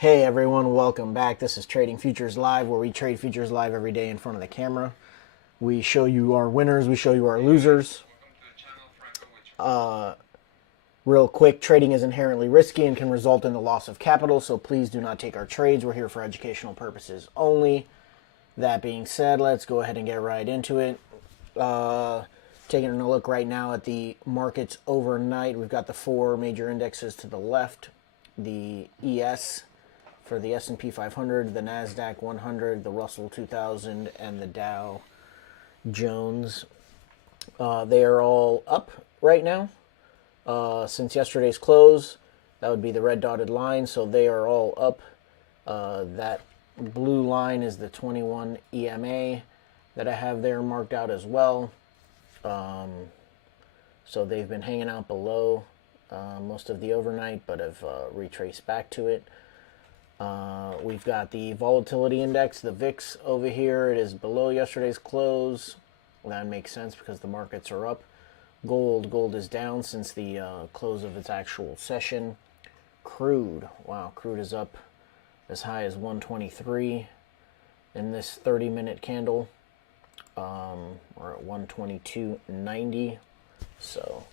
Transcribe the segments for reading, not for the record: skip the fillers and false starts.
Hey everyone, welcome back. This is Trading Futures Live, where we trade futures live every day in front of the camera. We show you our winners, we show you our losers. Real quick, trading is inherently risky and can result in the loss of capital, so please do not take our trades. We're here for educational purposes only. That being said, let's go ahead and get right into it. Taking a look right now at the markets overnight, we've got the four major indexes to the left. The ES for the S&P 500, the Nasdaq 100, the Russell 2000, and the Dow Jones. They are all up right now since yesterday's close. That would be the red dotted line, so they are all up. That blue line is the 21 EMA that I have there marked out as well. So they've been hanging out below most of the overnight, but have retraced back to it. We've got the volatility index, the VIX over here. It is below yesterday's close. That makes sense because the markets are up. Gold is down since the close of its actual session. Crude, wow, crude is up as high as 123 in this 30-minute candle. We're at 122.90, so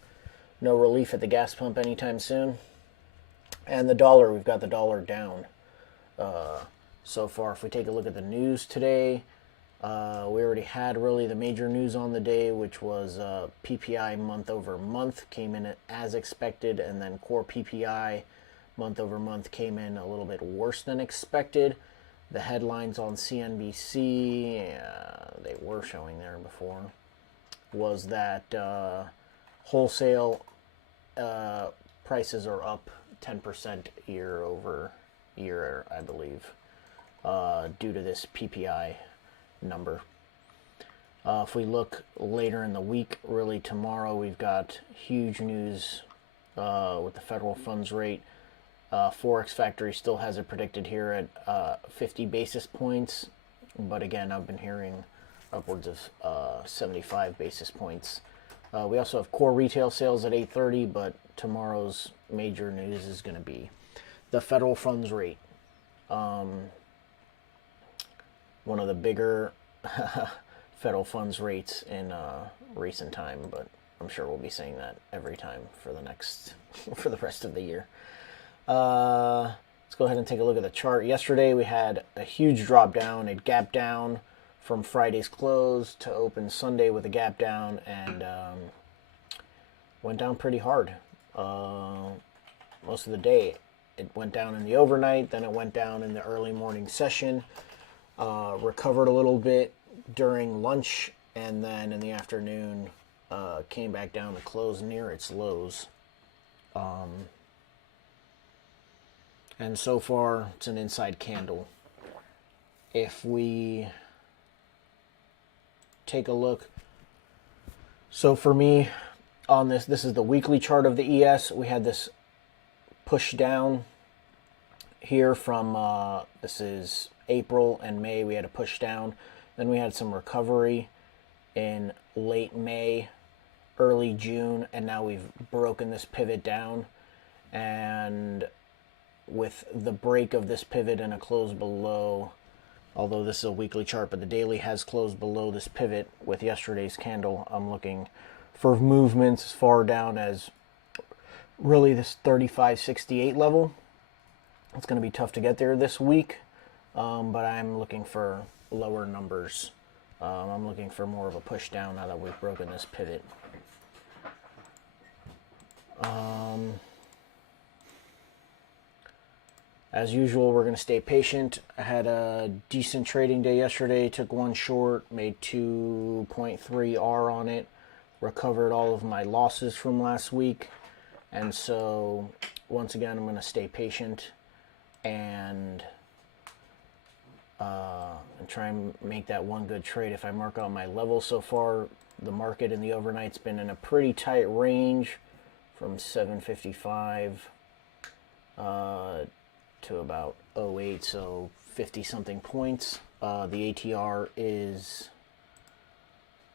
no relief at the gas pump anytime soon. And the dollar, we've got the dollar down so far. If we take a look at the news today, we already had really the major news on the day, which was PPI month over month came in as expected, and then core PPI month over month came in a little bit worse than expected. The headlines on CNBC, they were showing there before, was that wholesale prices are up 10% year over year, I believe, due to this PPI number. If we look later in the week, really tomorrow, we've got huge news with the federal funds rate. Forex Factory still has it predicted here at 50 basis points, but again, I've been hearing upwards of 75 basis points. We also have core retail sales at 8:30, but tomorrow's major news is going to be the federal funds rate. One of the bigger federal funds rates in recent time, but I'm sure we'll be saying that every time for the rest of the year. Let's go ahead and take a look at the chart. Yesterday we had a huge drop down. It gapped down from Friday's close to open Sunday with a gap down, and went down pretty hard most of the day. It went down in the overnight, then it went down in the early morning session, recovered a little bit during lunch, and then in the afternoon came back down to close near its lows. And so far, it's an inside candle. If we take a look, so for me on this is the weekly chart of the ES. We had this push down here from, this is April and May. We had a push down. Then we had some recovery in late May, early June, and now we've broken this pivot down. And with the break of this pivot and a close below, although this is a weekly chart, but the daily has closed below this pivot with yesterday's candle, I'm looking for movements as far down as really this 35.68 level. It's going to be tough to get there this week, but I'm looking for lower numbers. I'm looking for more of a push down now that we've broken this pivot. As usual, we're going to stay patient. I had a decent trading day yesterday. Took one short, made 2.3 R on it, recovered all of my losses from last week. And so, once again, I'm going to stay patient and try and make that one good trade. If I mark out my level so far, the market in the overnight's been in a pretty tight range from 755 to about 08, so 50-something points. The ATR is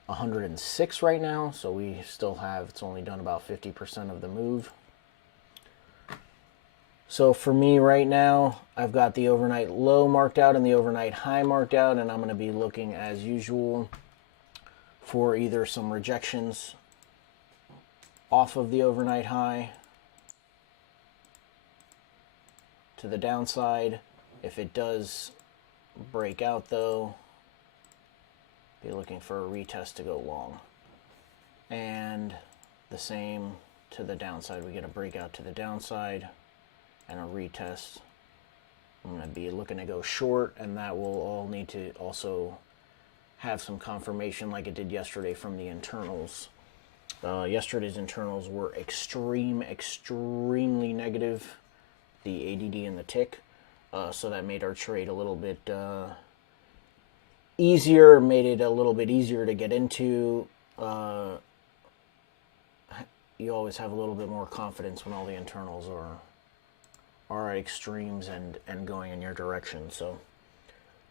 106 right now, so we still have, it's only done about 50% of the move. So for me right now, I've got the overnight low marked out and the overnight high marked out, and I'm going to be looking as usual for either some rejections off of the overnight high to the downside. If it does break out though, be looking for a retest to go long. And the same to the downside. We get a breakout to the downside and a retest. I'm going to be looking to go short, and that will all need to also have some confirmation like it did yesterday from the internals. Yesterday's internals were extremely negative, the ADD and the tick. So that made our trade a little bit easier, made it a little bit easier to get into. You always have a little bit more confidence when all the internals are at extremes and going in your direction. So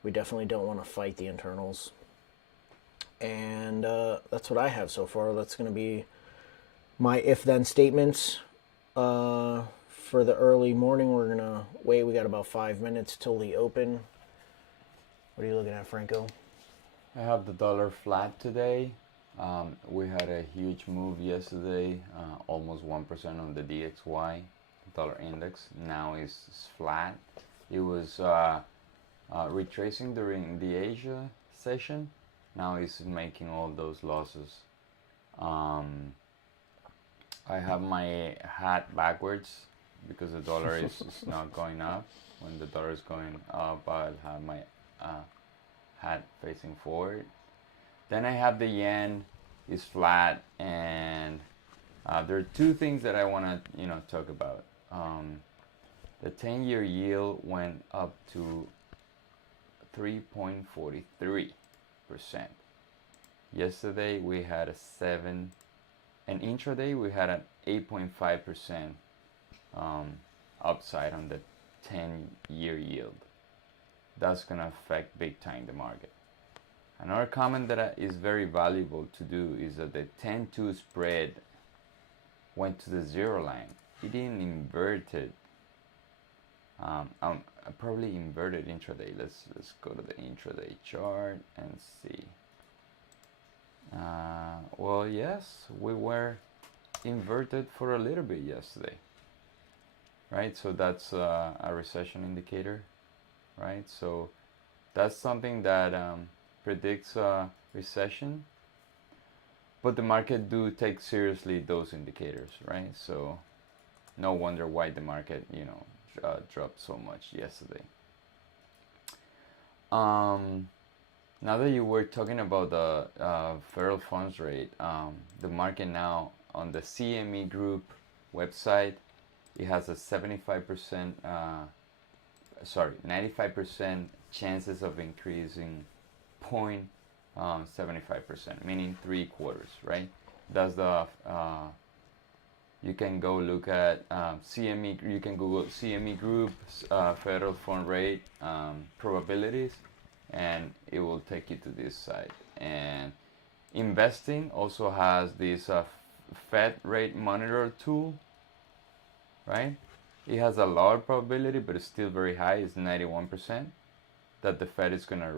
we definitely don't want to fight the internals. And that's what I have so far. That's going to be my if-then statements for the early morning. We're going to wait. We got about 5 minutes till the open. What are you looking at, Franco? I have the dollar flat today. We had a huge move yesterday, almost 1% on the DXY dollar index. Now it's flat. It was retracing during the Asia session. Now it's making all those losses. I have my hat backwards because the dollar is not going up. When the dollar is going up, I'll have my hat facing forward. Then I have the yen is flat, and there are two things that I want to talk about. The 10-year yield went up to 3.43%. Yesterday we had a 7, and intraday we had an 8.5% upside on the 10-year yield. That's gonna affect big time the market. Another comment that is very valuable to do is that the 10-2 spread went to the zero line. It didn't invert it. Probably inverted intraday. Let's go to the intraday chart and see. Well, yes, we were inverted for a little bit yesterday, right? So that's a recession indicator, right? So that's something that predicts a recession, but the market do take seriously those indicators, right? So no wonder why the market dropped so much yesterday. Now that you were talking about the federal funds rate, the market now on the CME Group website, it has a 95% chances of increasing 0.75%, meaning 3/4, right? That's the you can go look at CME. You can Google CME Group federal fund rate probabilities, and it will take you to this site. And investing also has this Fed rate monitor tool, right? It has a lower probability, but it's still very high. It's 91% that the Fed is gonna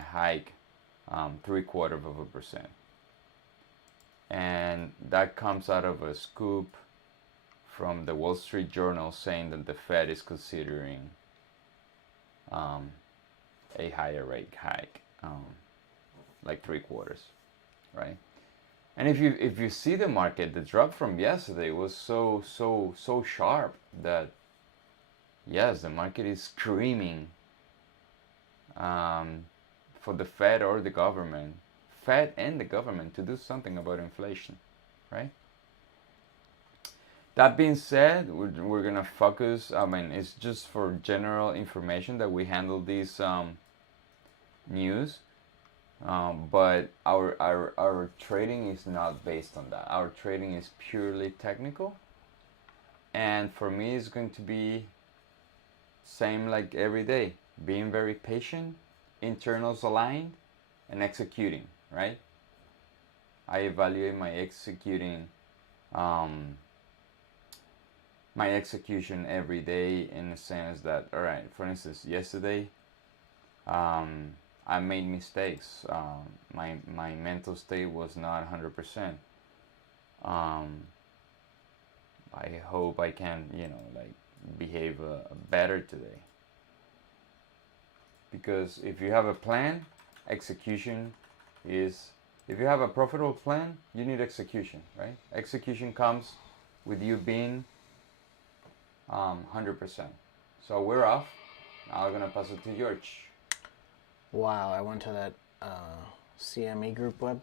hike 0.75%, and that comes out of a scoop from the Wall Street Journal saying that the Fed is considering a higher rate hike, like 3/4, right? And if you see the market, the drop from yesterday was so sharp that yes, the market is screaming for the Fed or the government, Fed and the government, to do something about inflation, right? That being said, we're gonna focus. I mean, it's just for general information that we handle these news, but our trading is not based on that. Our trading is purely technical, and for me, it's going to be same like every day, being very patient, internals aligned, and executing, right? I evaluate my executing my execution every day, in the sense that, all right, for instance, yesterday, I made mistakes. My mental state was not 100%. I hope I can, like, behave better today. Because if you have a plan, execution is, if you have a profitable plan, you need execution, right? Execution comes with you being 100%. So we're off. Now I'm gonna pass it to George. Wow, I went to that CME Group web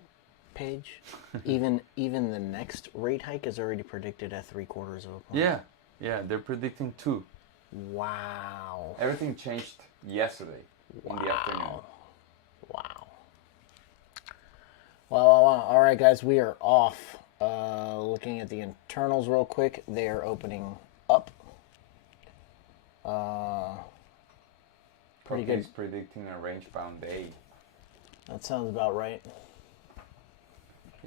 page. even the next rate hike is already predicted at 3/4 of a point. Yeah, they're predicting 2. Wow. Everything changed yesterday in the afternoon. Wow. Well, all right, guys, we are off. Looking at the internals real quick, they are opening up. Pretty good. He's predicting a range-bound day. That sounds about right.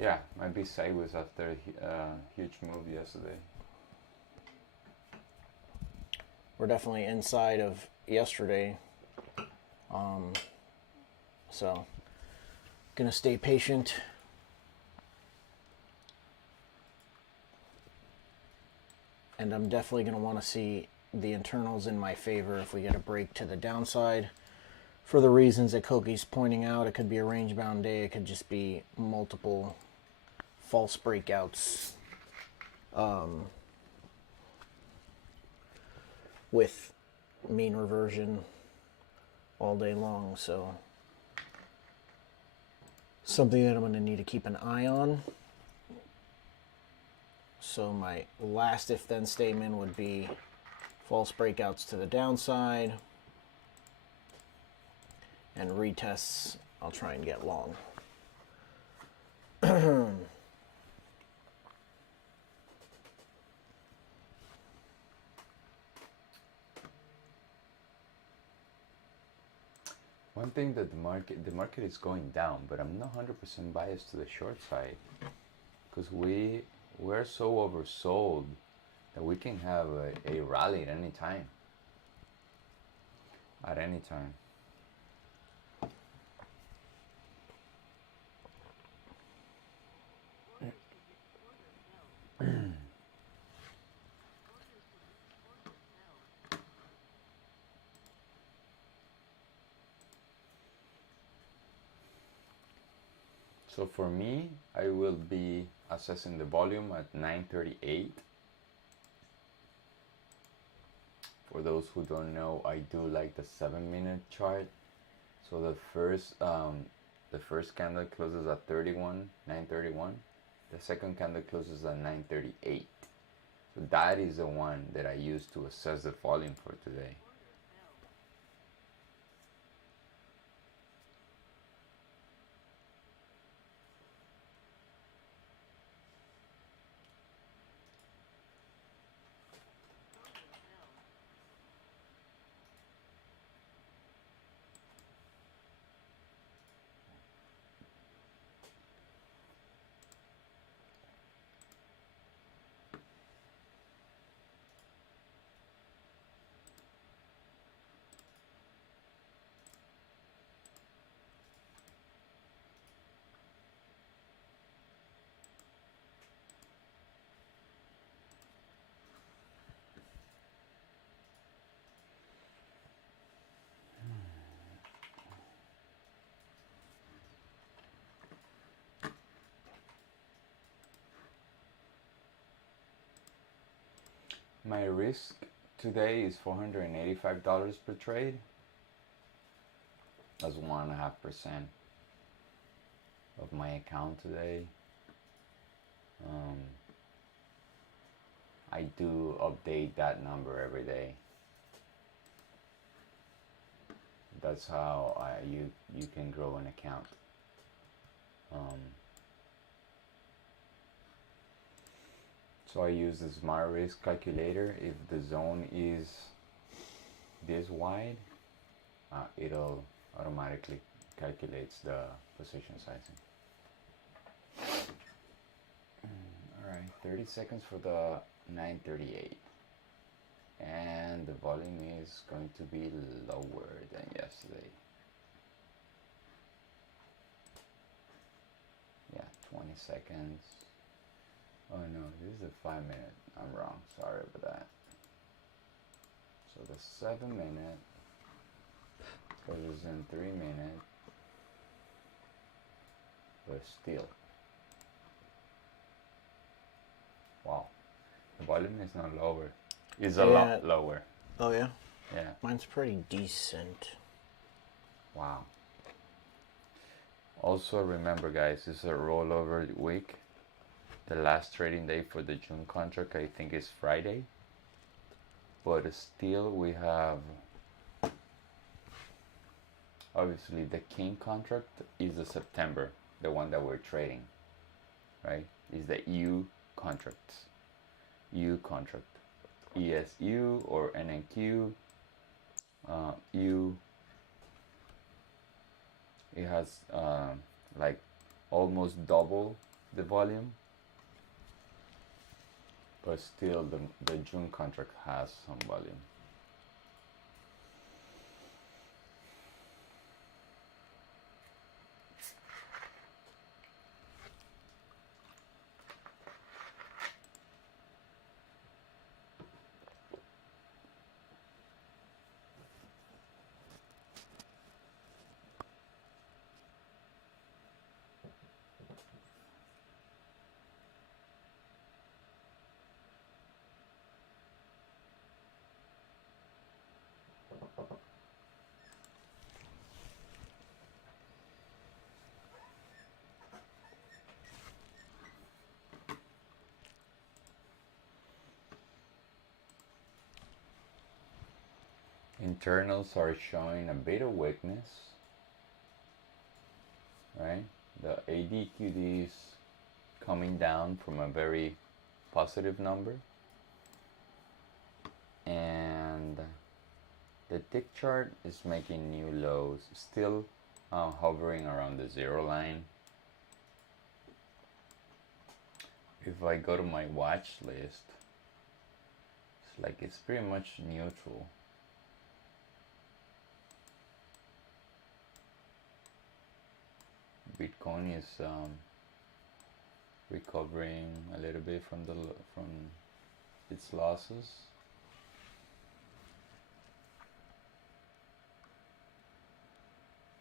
Yeah, might be sideways after a huge move yesterday. We're definitely inside of yesterday. So, gonna stay patient. And I'm definitely gonna want to see the internals in my favor if we get a break to the downside. For the reasons that Koki's pointing out, it could be a range-bound day. It could just be multiple false breakouts with mean reversion all day long. So something that I'm going to need to keep an eye on. So my last if-then statement would be false breakouts to the downside, and retests I'll try and get long. One thing that the market is going down, but I'm not 100% biased to the short side, because we're so oversold that we can have a rally at any time. At any time. So for me, I will be assessing the volume at 9:38. For those who don't know, I do like the 7-minute chart. So the first candle closes at 9:31. The second candle closes at 9:38. So that is the one that I use to assess the volume for today. My risk today is $485 per trade. That's 1.5% of my account today. I do update that number every day. That's how you can grow an account. So I use the smart risk calculator. If the zone is this wide, it'll automatically calculates the position sizing. All right, 30 seconds for the 9:38. and the volume is going to be lower than yesterday. Yeah, 20 seconds. Oh no, this is a 5 minute. I'm wrong, sorry about that. So the 7 minute goes in 3 minutes, but still. Wow, the volume is not lower. It's a lot lower. Oh yeah? Yeah. Mine's pretty decent. Wow. Also remember guys, this is a rollover week. The last trading day for the June contract I think is Friday. But still we have, obviously the King contract is the September, the one that we're trading, right? Is the EU contracts. EU contract. ESU or NNQ. EU. It has like almost double the volume. But still the June contract has some volume. Internals are showing a bit of weakness, right? The ADQD is coming down from a very positive number, and the tick chart is making new lows, still hovering around the zero line. If I go to my watch list, it's like it's pretty much neutral. Bitcoin is recovering a little bit from its losses.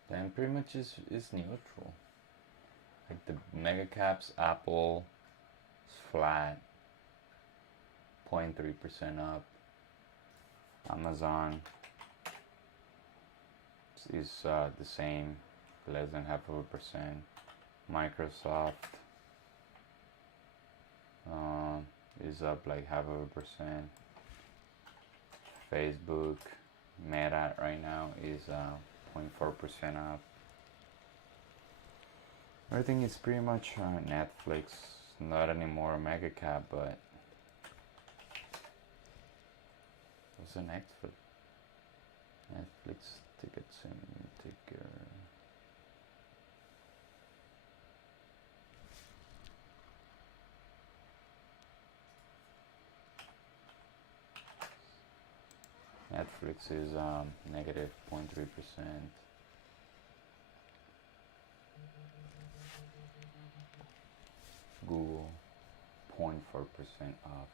Then pretty much is neutral. Like the mega caps, Apple is flat, 0.3% up. Amazon is the same, less than 0.5%. Microsoft is up like 0.5%. Facebook, Meta right now is 0.4% up. Everything is pretty much Netflix, not anymore a mega cap, but what's the next one? Netflix tickets and ticker. Netflix is negative 0.3%. Google 0.4% up.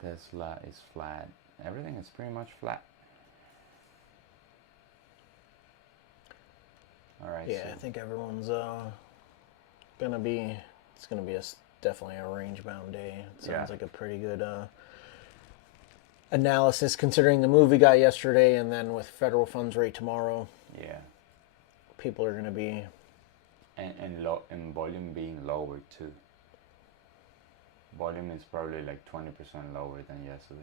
Tesla is flat. Everything is pretty much flat. All right. Yeah, so I think everyone's gonna be. It's gonna be definitely a range-bound day. It sounds like a pretty good analysis considering the move we got yesterday, and then with federal funds rate tomorrow. Yeah. People are gonna be. And volume being lower too. Volume is probably like 20% lower than yesterday.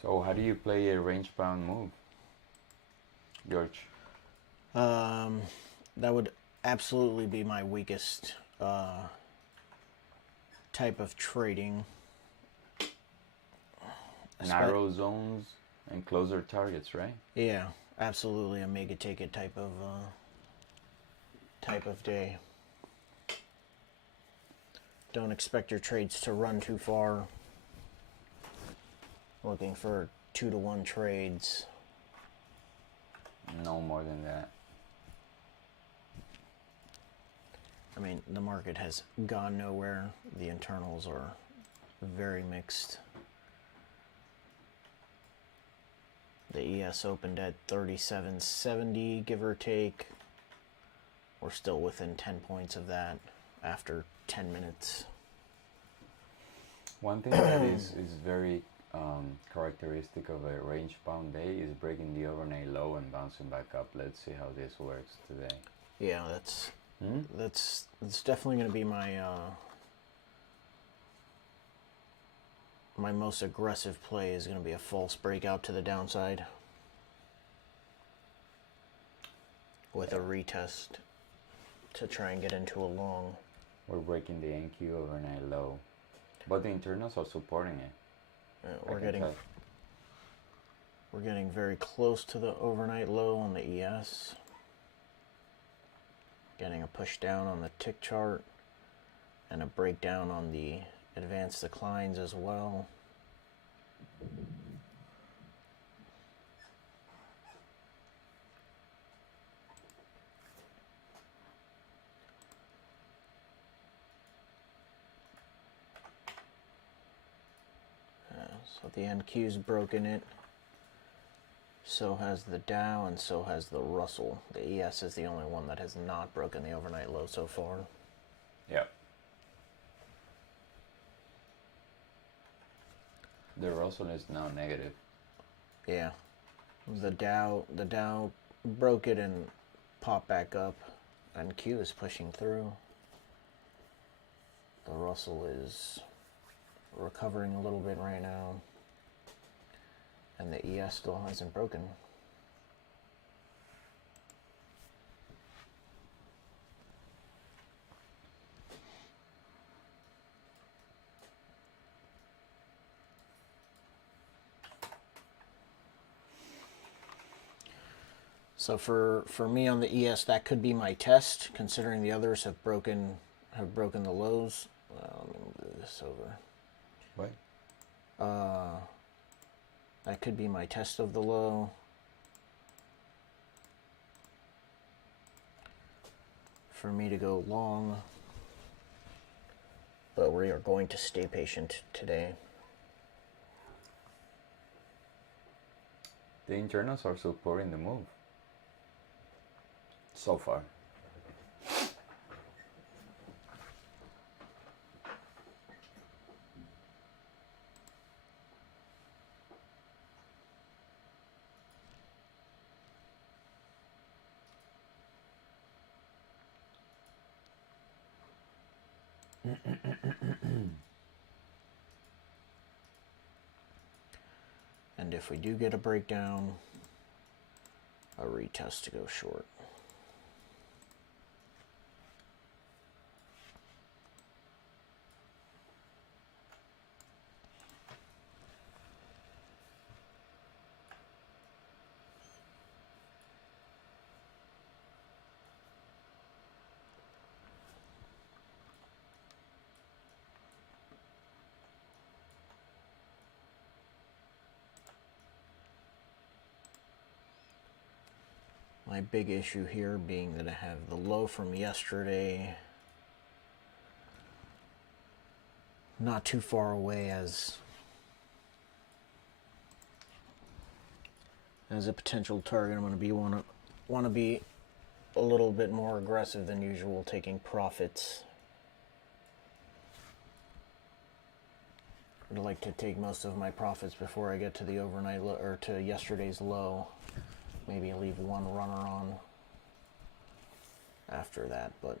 So how do you play a range-bound move, George? That would absolutely be my weakest type of trading. narrow zones and closer targets, right? Yeah, absolutely a make it take it type of day. Don't expect your trades to run too far. Looking for 2-to-1 trades. No more than that. I mean, the market has gone nowhere. The internals are very mixed. The ES opened at 37.70, give or take. We're still within 10 points of that after 10 minutes. One thing that is very characteristic of a range bound day is breaking the overnight low and bouncing back up. Let's see how this works today. Yeah, that's definitely going to be my my most aggressive play is going to be a false breakout to the downside with a retest to try and get into a long. We're breaking the NQ overnight low, but the internals are supporting it. We're getting very close to the overnight low on the ES. Getting a push down on the tick chart and a breakdown on the advanced declines as well. So the NQ's broken it. So has the Dow and so has the Russell. The ES is the only one that has not broken the overnight low so far. Yep. The Russell is now negative. Yeah. The Dow broke it and popped back up, and Q is pushing through. The Russell is recovering a little bit right now, and the ES still hasn't broken. So for me on the ES, that could be my test, considering the others have broken the lows. Let me move this over. What? That could be my test of the low. For me to go long, but we are going to stay patient today. The internals are supporting the move so far. And if we do get a breakdown, a retest to go short. My big issue here being that I have the low from yesterday not too far away as a potential target. I'm going to be want to be a little bit more aggressive than usual, taking profits. I'd like to take most of my profits before I get to the overnight low, or to yesterday's low. Maybe leave one runner on after that, but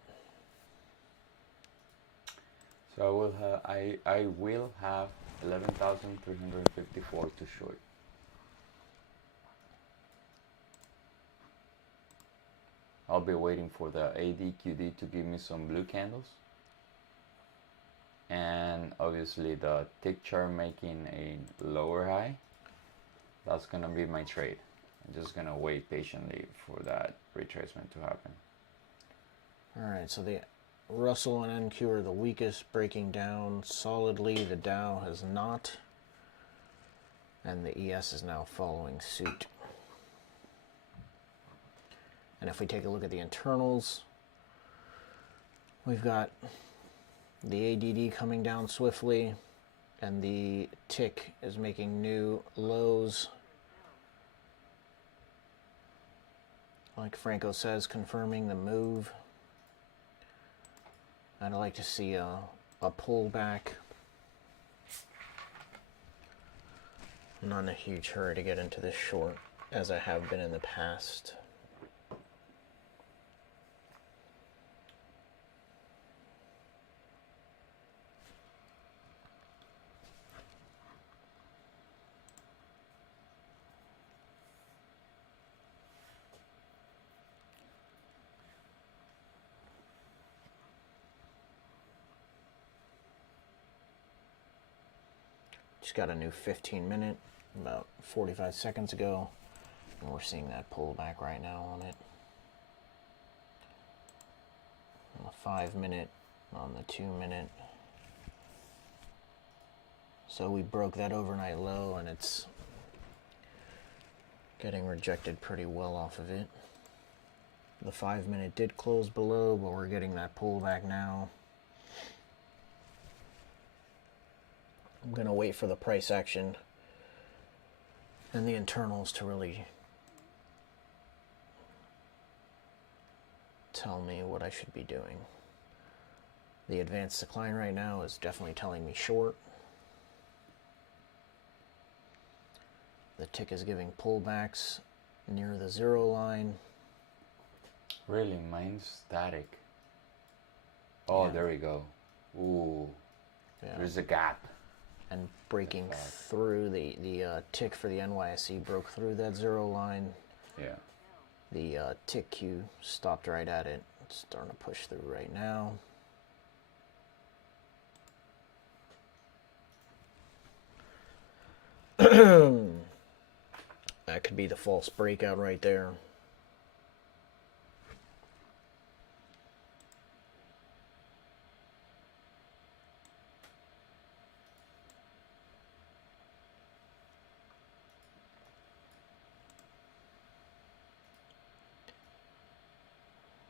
so I will have 11,354 to short. I'll be waiting for the ADQD to give me some blue candles. and obviously the tick chart making a lower high, that's gonna be my trade. I'm just gonna wait patiently for that retracement to happen. All right, so the Russell and NQ are the weakest, breaking down solidly. The Dow has not, and the ES is now following suit. And if we take a look at the internals, we've got the ADD coming down swiftly, and the tick is making new lows. Like Franco says, confirming the move. I'd like to see a pullback. I'm not in a huge hurry to get into this short, as I have been in the past. Just got a new 15-minute about 45 seconds ago, and we're seeing that pullback right now on it. On the 5-minute, on the 2-minute. So we broke that overnight low, and it's getting rejected pretty well off of it. The 5-minute did close below, but we're getting that pullback now. I'm going to wait for the price action and the internals to really tell me what I should be doing. The advanced decline right now is definitely telling me short. The tick is giving pullbacks near the 0 line. Really, mine's static. Oh, Yeah. there we go. Ooh, Yeah. there's a gap. And breaking through the tick for the NYSE broke through that 0 line. Yeah. The tick Q stopped right at it. It's starting to push through right now. That could be the false breakout right there.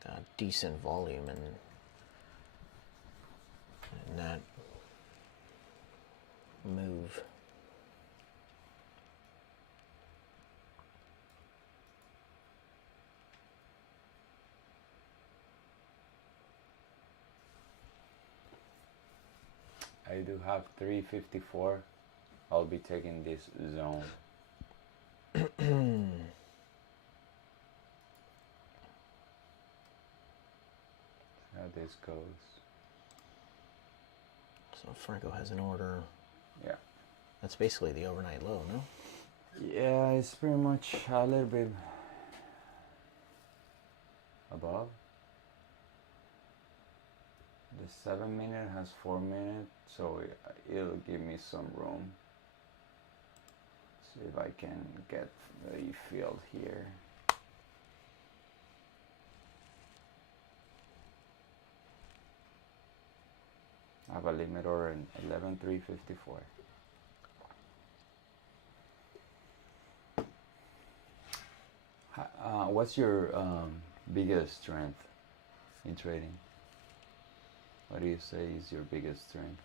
Got decent volume in that move. I do have 354. I'll be taking this zone. How this goes. So Franco has an order. Yeah. That's basically the overnight low, no? Yeah, it's pretty much a little bit above. The 7-minute has 4 minutes, so it'll give me some room. See if I can get the field here. I have a limit order in 11,354. What's your biggest strength in trading? What do you say is your biggest strength?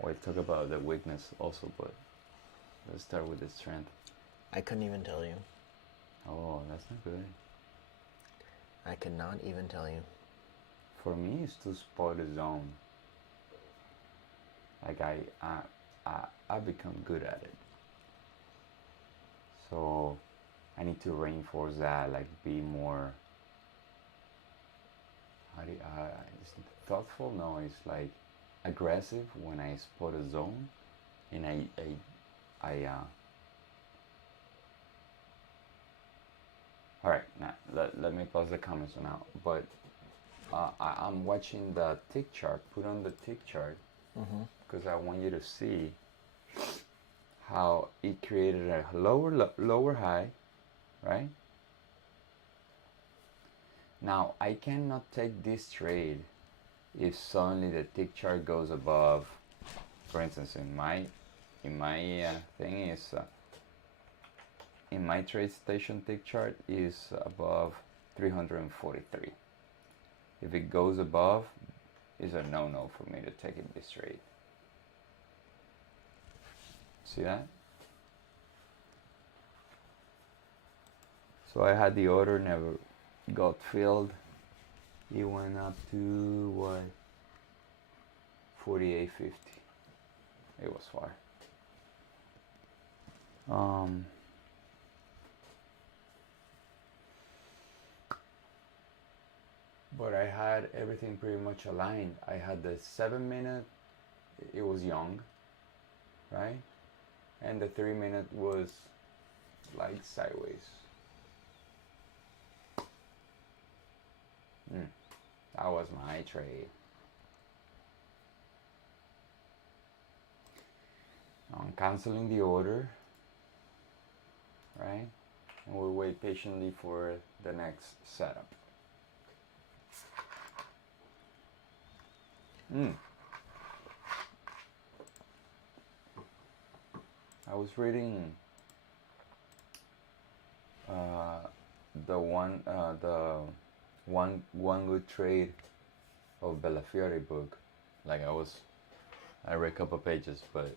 We'll talk about the weakness also, but let's start with the strength. I couldn't even tell you. Oh, that's not good. I could not even tell you. For me, it's to spot a zone. Like I become good at it. So I need to reinforce that, like be more, it's thoughtful? No, it's like aggressive when I spot a zone, and all right, now let me pause the comments now, but I'm watching the tick chart. Put on the tick chart because I want you to see how it created a lower high, right? Now I cannot take this trade if suddenly the tick chart goes above. For instance, in my thing is in my trade station tick chart is above 343. If it goes above, it's a no-no for me to take in this trade. See that? So I had the order, never got filled. It went up to what? 48.50. It was far. But I had everything pretty much aligned. I had the 7-minute, it was young, right? And the 3-minute was like sideways. That was my trade. I'm canceling the order, right? And we'll wait patiently for the next setup. I was reading the one good trade of Bellafiore book. Like I read a couple pages, but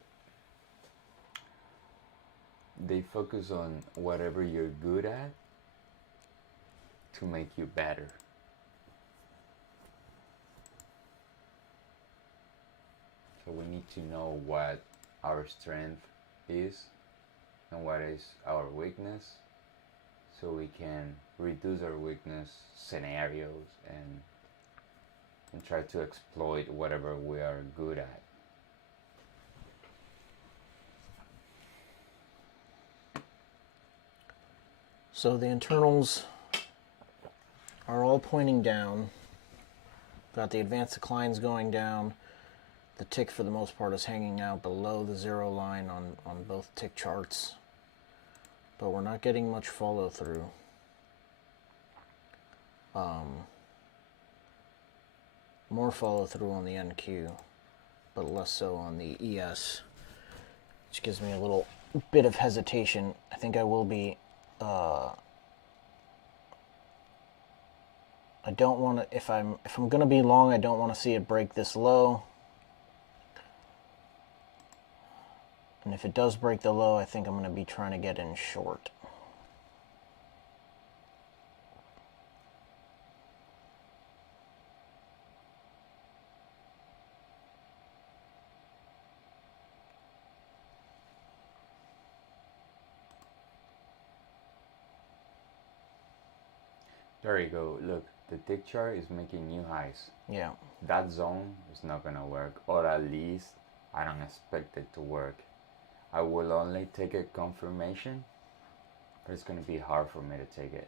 they focus on whatever you're good at to make you better. So we need to know what our strength is and what is our weakness, so we can reduce our weakness scenarios and try to exploit whatever we are good at. So the internals are all pointing down. Got the advanced declines going down. The tick for the most part is hanging out below the zero line on both tick charts. But we're not getting much follow through. More follow through on the NQ, but less so on the ES, which gives me a little bit of hesitation. I think I will be. I don't want to. If I'm going to be long, I don't want to see it break this low. And if it does break the low, I think I'm going to be trying to get in short. There you go. Look, the tick chart is making new highs. Yeah. That zone is not going to work, or at least I don't expect it to work. I will only take a confirmation, but it's going to be hard for me to take it.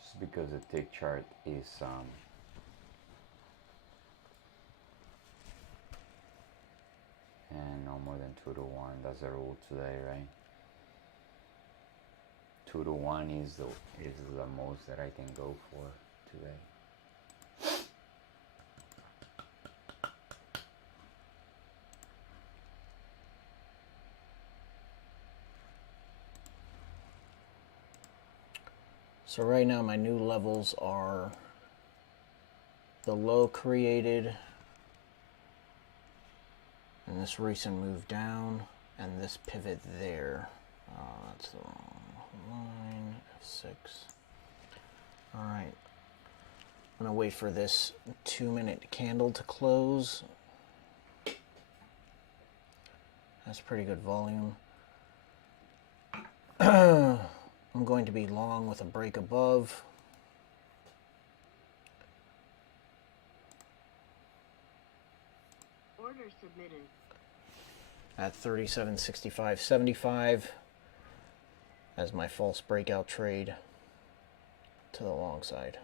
Just because the tick chart is and no more than 2 to 1. That's the rule today, right? 2 to 1 is the most that I can go for today. So right now my new levels are the low created and this recent move down and this pivot there. That's the wrong line. F6. Alright. I'm going to wait for this 2-minute candle to close. That's pretty good volume. I'm going to be long with a break above. Order submitted. At 37.65.75 as my false breakout trade to the long side.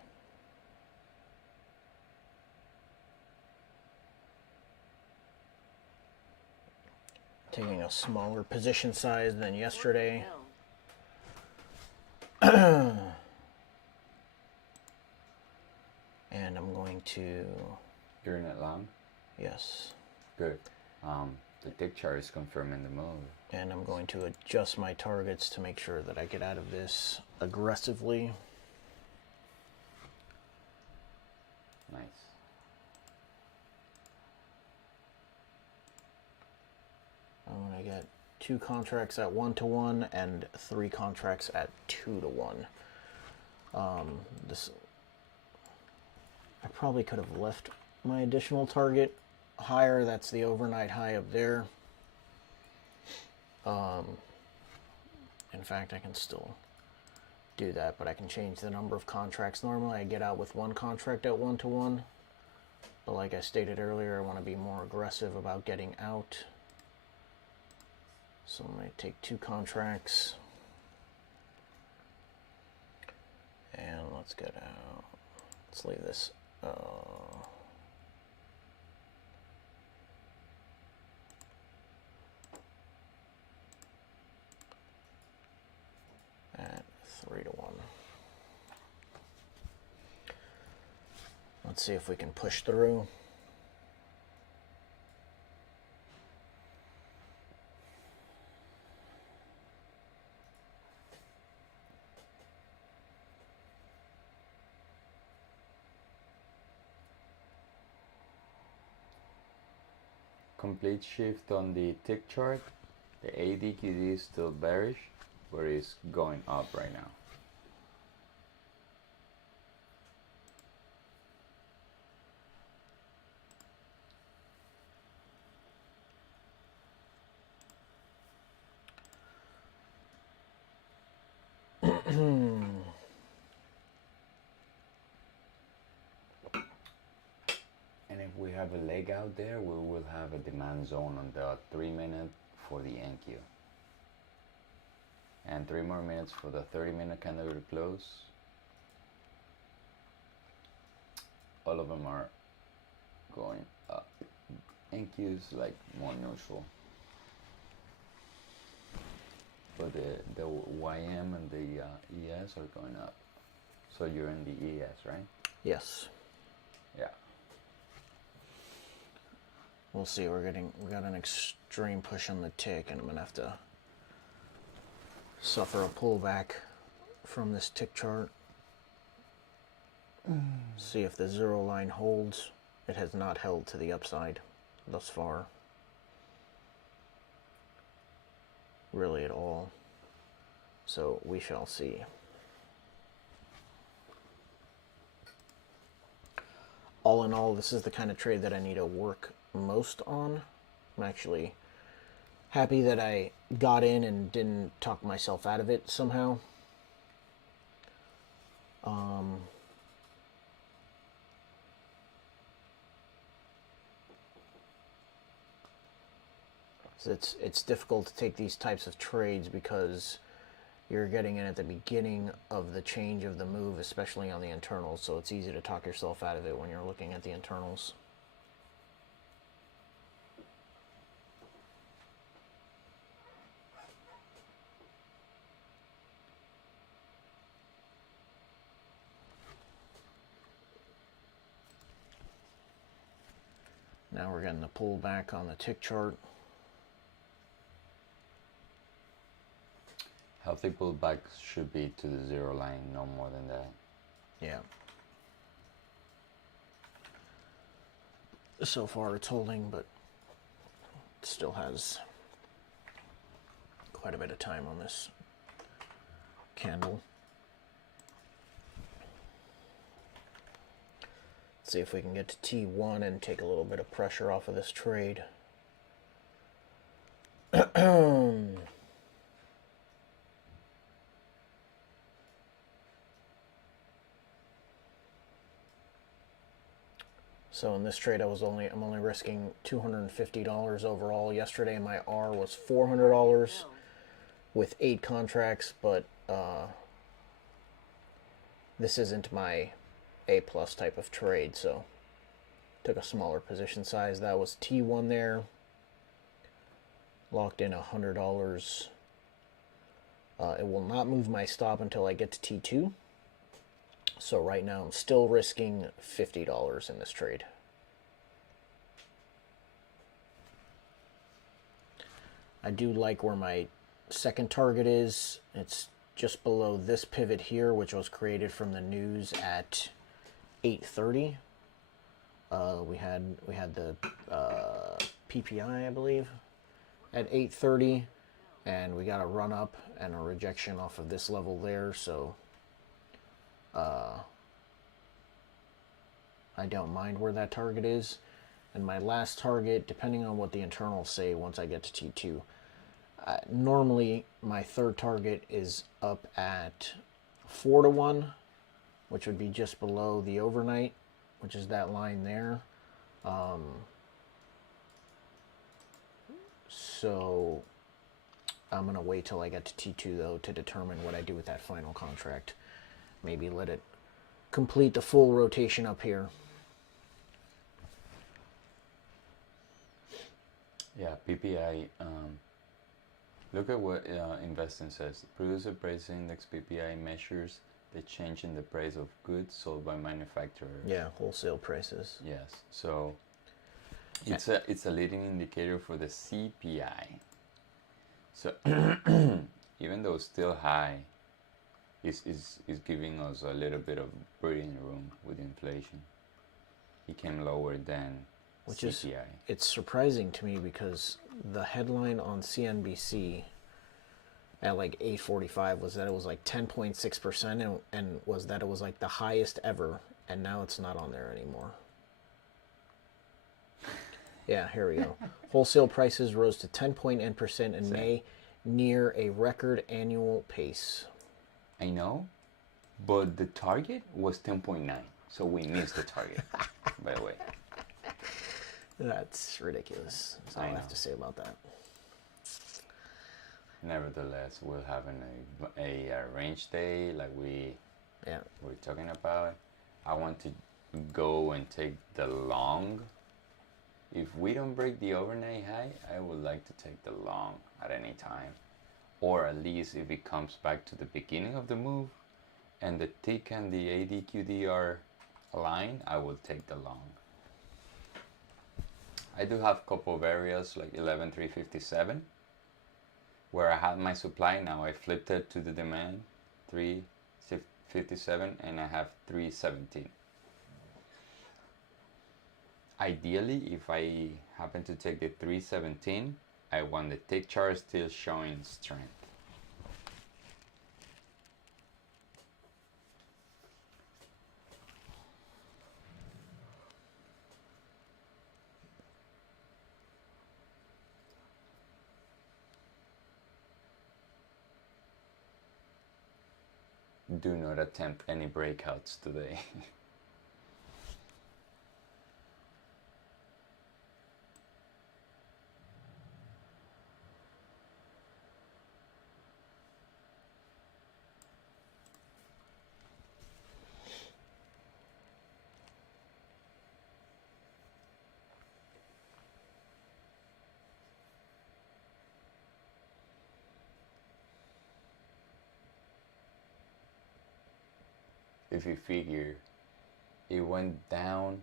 Taking a smaller position size than yesterday. And I'm going to... You're in it long? Yes. Good. The tick chart is confirming the move. And I'm going to adjust my targets to make sure that I get out of this aggressively. Nice. I'm going to get 2 contracts at 1-to-1 and 3 contracts at 2-to-1. This, I probably could have left my additional target higher. That's the overnight high up there. In fact, I can still do that, but I can change the number of contracts. Normally I get out with 1 contract at 1-to-1, but like I stated earlier, I want to be more aggressive about getting out. So I'm going to take 2 contracts, and let's get out. Let's leave this at 3-to-1. Let's see if we can push through. Complete shift on the tick chart. The ADQD is still bearish, but it's going up right now. And if we have a leg out there, we will have a demand zone on the 3-minute for the NQ. And 3 more minutes for the 30-minute candle to close. All of them are going up. NQ is like more neutral. But the YM and the ES are going up. So you're in the ES, right? Yes. Yeah. We'll see. We got an extreme push on the tick, and I'm gonna have to suffer a pullback from this tick chart. See if the 0 line holds. It has not held to the upside thus far, really at all. So we shall see. All in all, this is the kind of trade that I need to work most on. I'm actually happy that I got in and didn't talk myself out of it somehow. So it's difficult to take these types of trades because you're getting in at the beginning of the change of the move, especially on the internals, so it's easy to talk yourself out of it when you're looking at the internals. Now we're getting the pullback on the tick chart. Healthy pullbacks should be to the 0 line, no more than that. Yeah. So far it's holding, but it still has quite a bit of time on this candle. Let's see if we can get to T1 and take a little bit of pressure off of this trade. So in this trade, I'm only risking $250 overall. Yesterday, my R was $400 with 8 contracts, but this isn't my A+ type of trade, so took a smaller position size. That was T1 there. locked in $100. It will not move my stop until I get to T2. So right now I'm still risking $50 in this trade. I do like where my second target is. It's just below this pivot here, which was created from the news at 8:30. We had the PPI, I believe, at 8:30, and we got a run up and a rejection off of this level there. So I don't mind where that target is. And my last target, depending on what the internals say once I get to T2, normally my third target is up at 4-1, which would be just below the overnight, which is that line there. So I'm going to wait till I get to T2 though to determine what I do with that final contract. Maybe let it complete the full rotation up here. Yeah, PPI. Look at what Investing says. Producer Price Index PPI measures the change in the price of goods sold by manufacturers. Yeah, wholesale prices. Yes, so it's a leading indicator for the CPI. So even though it's still high, is giving us a little bit of breathing room with inflation. It came lower than Which CPI. is, it's surprising to me because the headline on CNBC at like 8:45 was that it was like 10.6% and was that it was like the highest ever, and now it's not on there anymore. Yeah, here we go. Wholesale prices rose to 10.9% in May, near a record annual pace. I know, but the target was 10.9, so we missed the target, by the way. That's ridiculous. That's all I have to say about that. Nevertheless, we'll have a range day like we're talking about. I want to go and take the long. If we don't break the overnight high, I would like to take the long at any time. Or at least if it comes back to the beginning of the move and the tick and the ADQD are aligned, I will take the long. I do have a couple of areas like 11,357 where I had my supply. Now I flipped it to the demand, 357, and I have 317. Ideally, if I happen to take the 317, I want the tick chart still showing strength. Do not attempt any breakouts today. If you figure it went down,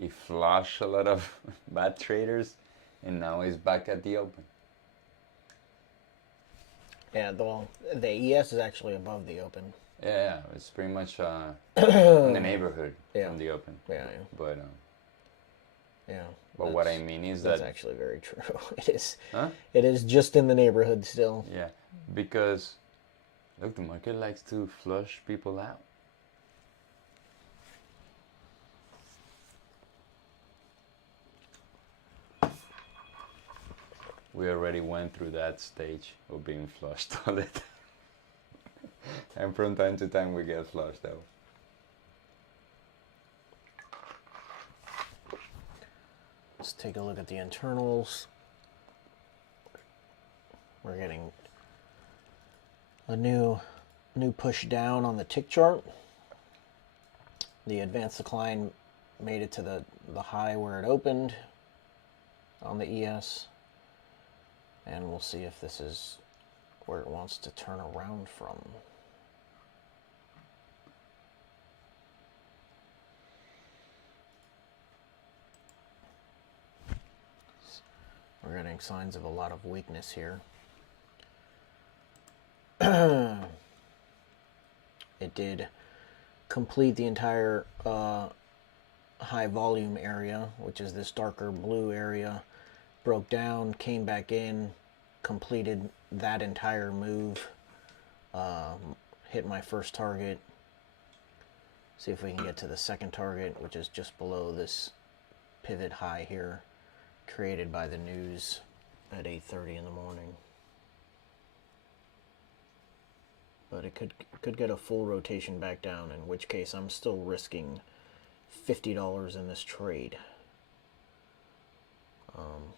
it flushed a lot of bad traders, and now it's back at the open. Yeah, the ES is actually above the open. Yeah, it's pretty much in the neighborhood from the open. Yeah. But yeah. But what I mean is that's that actually very true. It is. Huh? It is just in the neighborhood still. Yeah, because look, the market likes to flush people out. We already went through that stage of being flushed all the time. And from time to time we get flushed out. Let's take a look at the internals. We're getting a new push down on the tick chart. The advanced decline made it to the high where it opened on the ES. And we'll see if this is where it wants to turn around from. We're getting signs of a lot of weakness here. It did complete the entire high volume area, which is this darker blue area, broke down, came back in, completed that entire move, hit my first target. See if we can get to the second target, which is just below this pivot high here, created by the news at 8:30 in the morning. But it could get a full rotation back down, in which case I'm still risking $50 in this trade. I'm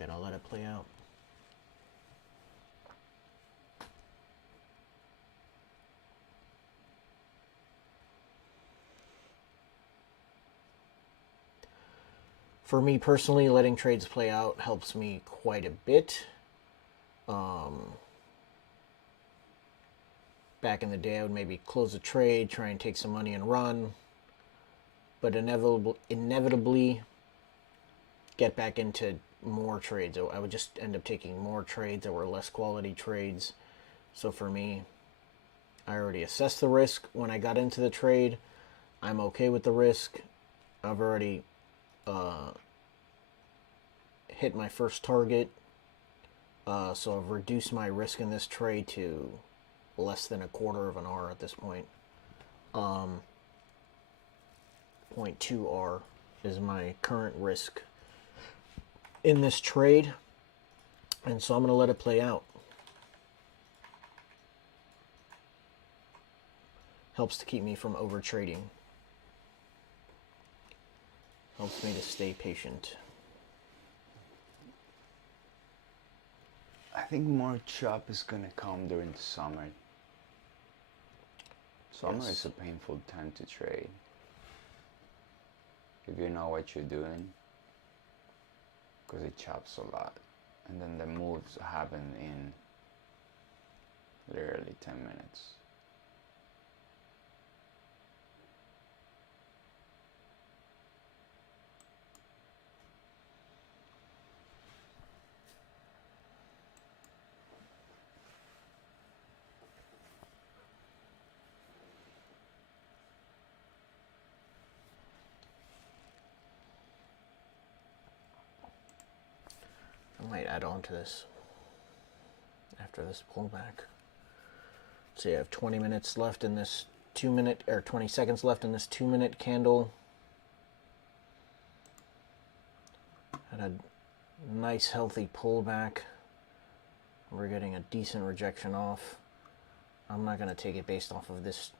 gonna let it play out. For me personally, letting trades play out helps me quite a bit. Back in the day, I would maybe close a trade, try and take some money and run, but inevitably get back into more trades. I would just end up taking more trades that were less quality trades. So for me, I already assessed the risk when I got into the trade. I'm okay with the risk. I've already hit my first target, so I've reduced my risk in this trade to less than a quarter of an R at this point. 0.2 R is my current risk in this trade, and so I'm going to let it play out. Helps to keep me from over trading. Helps me to stay patient. I think more chop is gonna come during the summer. Summer Yes. is a painful time to trade. If you know what you're doing, because it chops a lot. And then the moves happen in literally 10 minutes. I might add on to this after this pullback. So you have 20 minutes left in this 2-minute, or 20 seconds left in this 2-minute candle. Had a nice healthy pullback. We're getting a decent rejection off. I'm not going to take it based off of this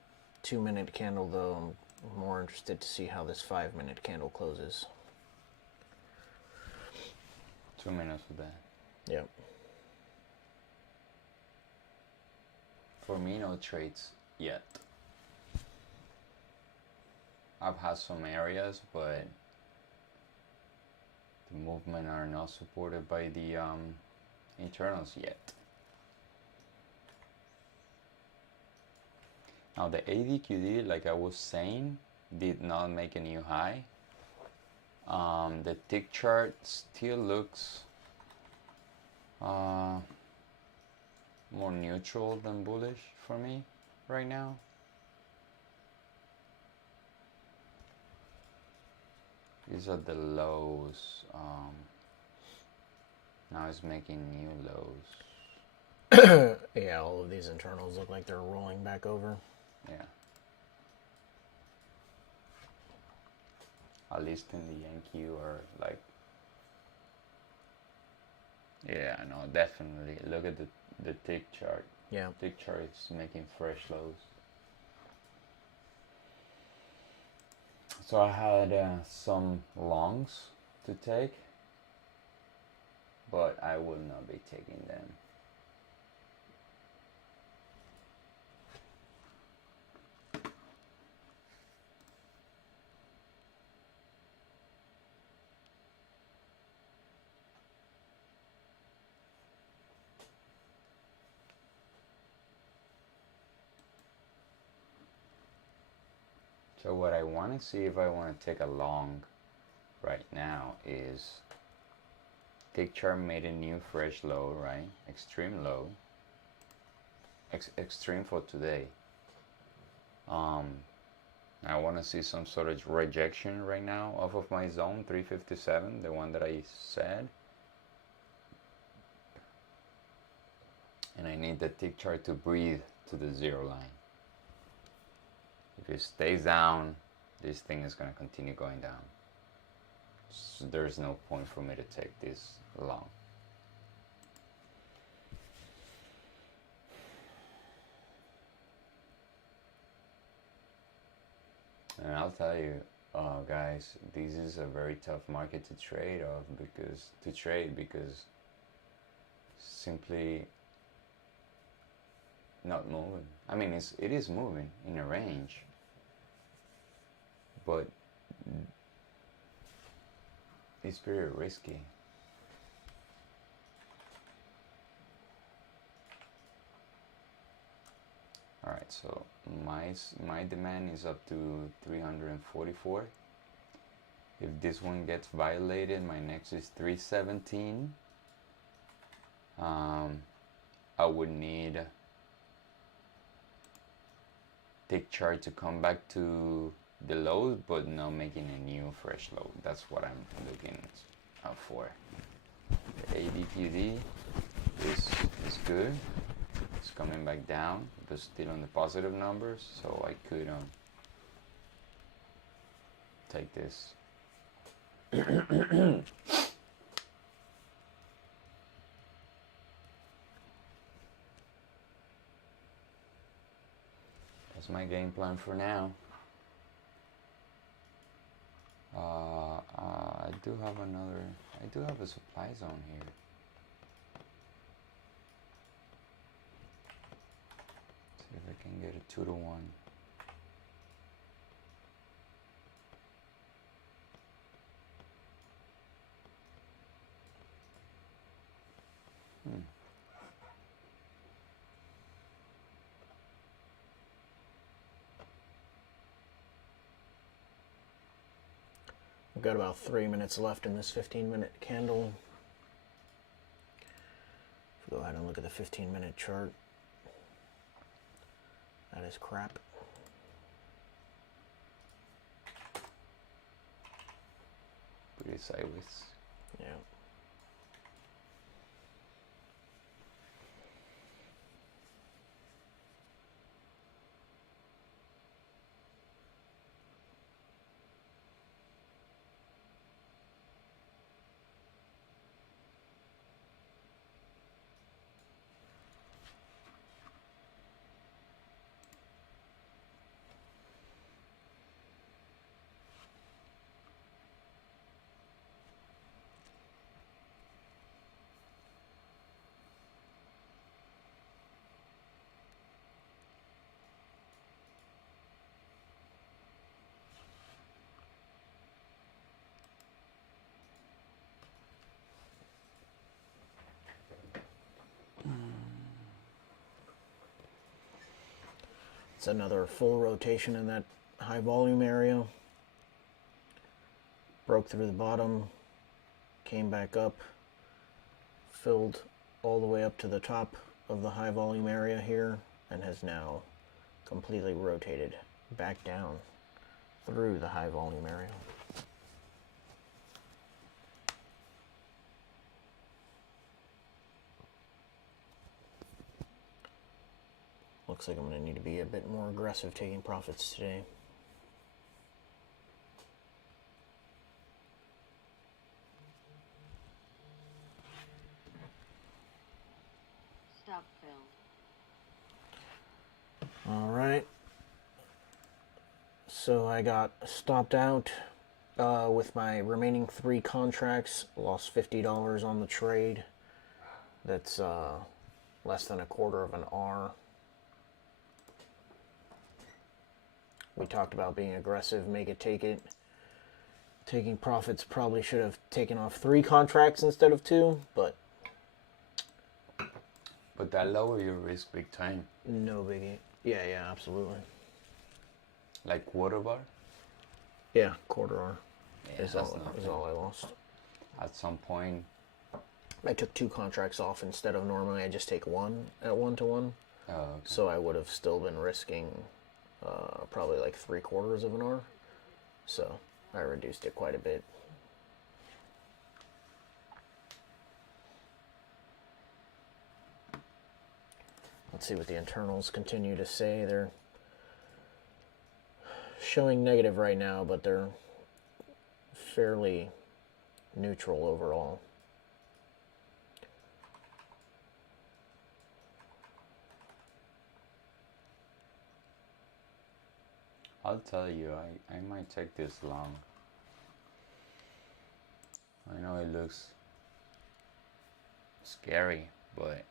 2-minute candle though. I'm more interested to see how this 5-minute candle closes. 2 minutes for that. Yep. For me, no trades yet. I've had some areas, but the movement are not supported by the internals yet. Now the ADQD, like I was saying, did not make a new high. The tick chart still looks more neutral than bullish for me right now. These are the lows. Now it's making new lows. Yeah, all of these internals look like they're rolling back over. Yeah. At least in the NQ or like. Yeah, no, definitely. Look at the tick chart. Yeah. Tick chart is making fresh lows. So I had some longs to take, but I will not be taking them. So what I want to see if I want to take a long right now is tick chart made a new fresh low, right? Extreme low. Extreme for today. I want to see some sort of rejection right now off of my zone 357, the one that I said. And I need the tick chart to breathe to the 0 line. If it stays down, this thing is going to continue going down. So there's no point for me to take this long. And I'll tell you, guys, this is a very tough market to trade because simply not moving. I mean, it is moving in a range, but it's very risky. All right, so my demand is up to 344. If this one gets violated, my next is 317. I would need tick chart to come back to the lows, but not making a new fresh low. That's what I'm looking out for. The ADQD is good. It's coming back down, but still on the positive numbers, so I could take this. That's my game plan for now. I do have a supply zone here. See if I can get a 2 to 1. We've got about 3 minutes left in this 15-minute candle. Go ahead and look at the 15-minute chart. That is crap. Pretty sideways. Yeah. It's another full rotation in that high volume area. Broke through the bottom, came back up, filled all the way up to the top of the high volume area here, and has now completely rotated back down through the high volume area. Looks like I'm going to need to be a bit more aggressive taking profits today. Stop, Phil. All right. So I got stopped out with my remaining 3 contracts. Lost $50 on the trade. That's less than a quarter of an R. We talked about being aggressive, make it, take it. Taking profits, probably should have taken off 3 contracts instead of 2, but that lower your risk big time. no biggie. Yeah, absolutely. Like quarter bar? Yeah, quarter hour Yeah, is that's all nothing. I lost. At some point, I took 2 contracts off instead of normally I just take one at 1-to-1. okay. So I would have still been risking probably like 3/4 of an hour. So I reduced it quite a bit. Let's see what the internals continue to say. They're showing negative right now, but they're fairly neutral overall. I'll tell you, I might take this long. I know it looks scary, but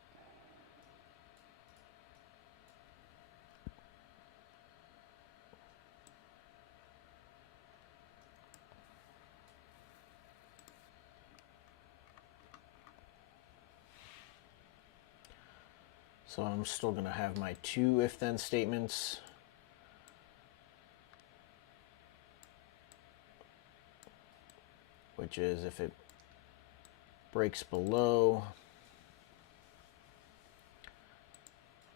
So I'm still going to have my 2 if-then statements. Which is if it breaks below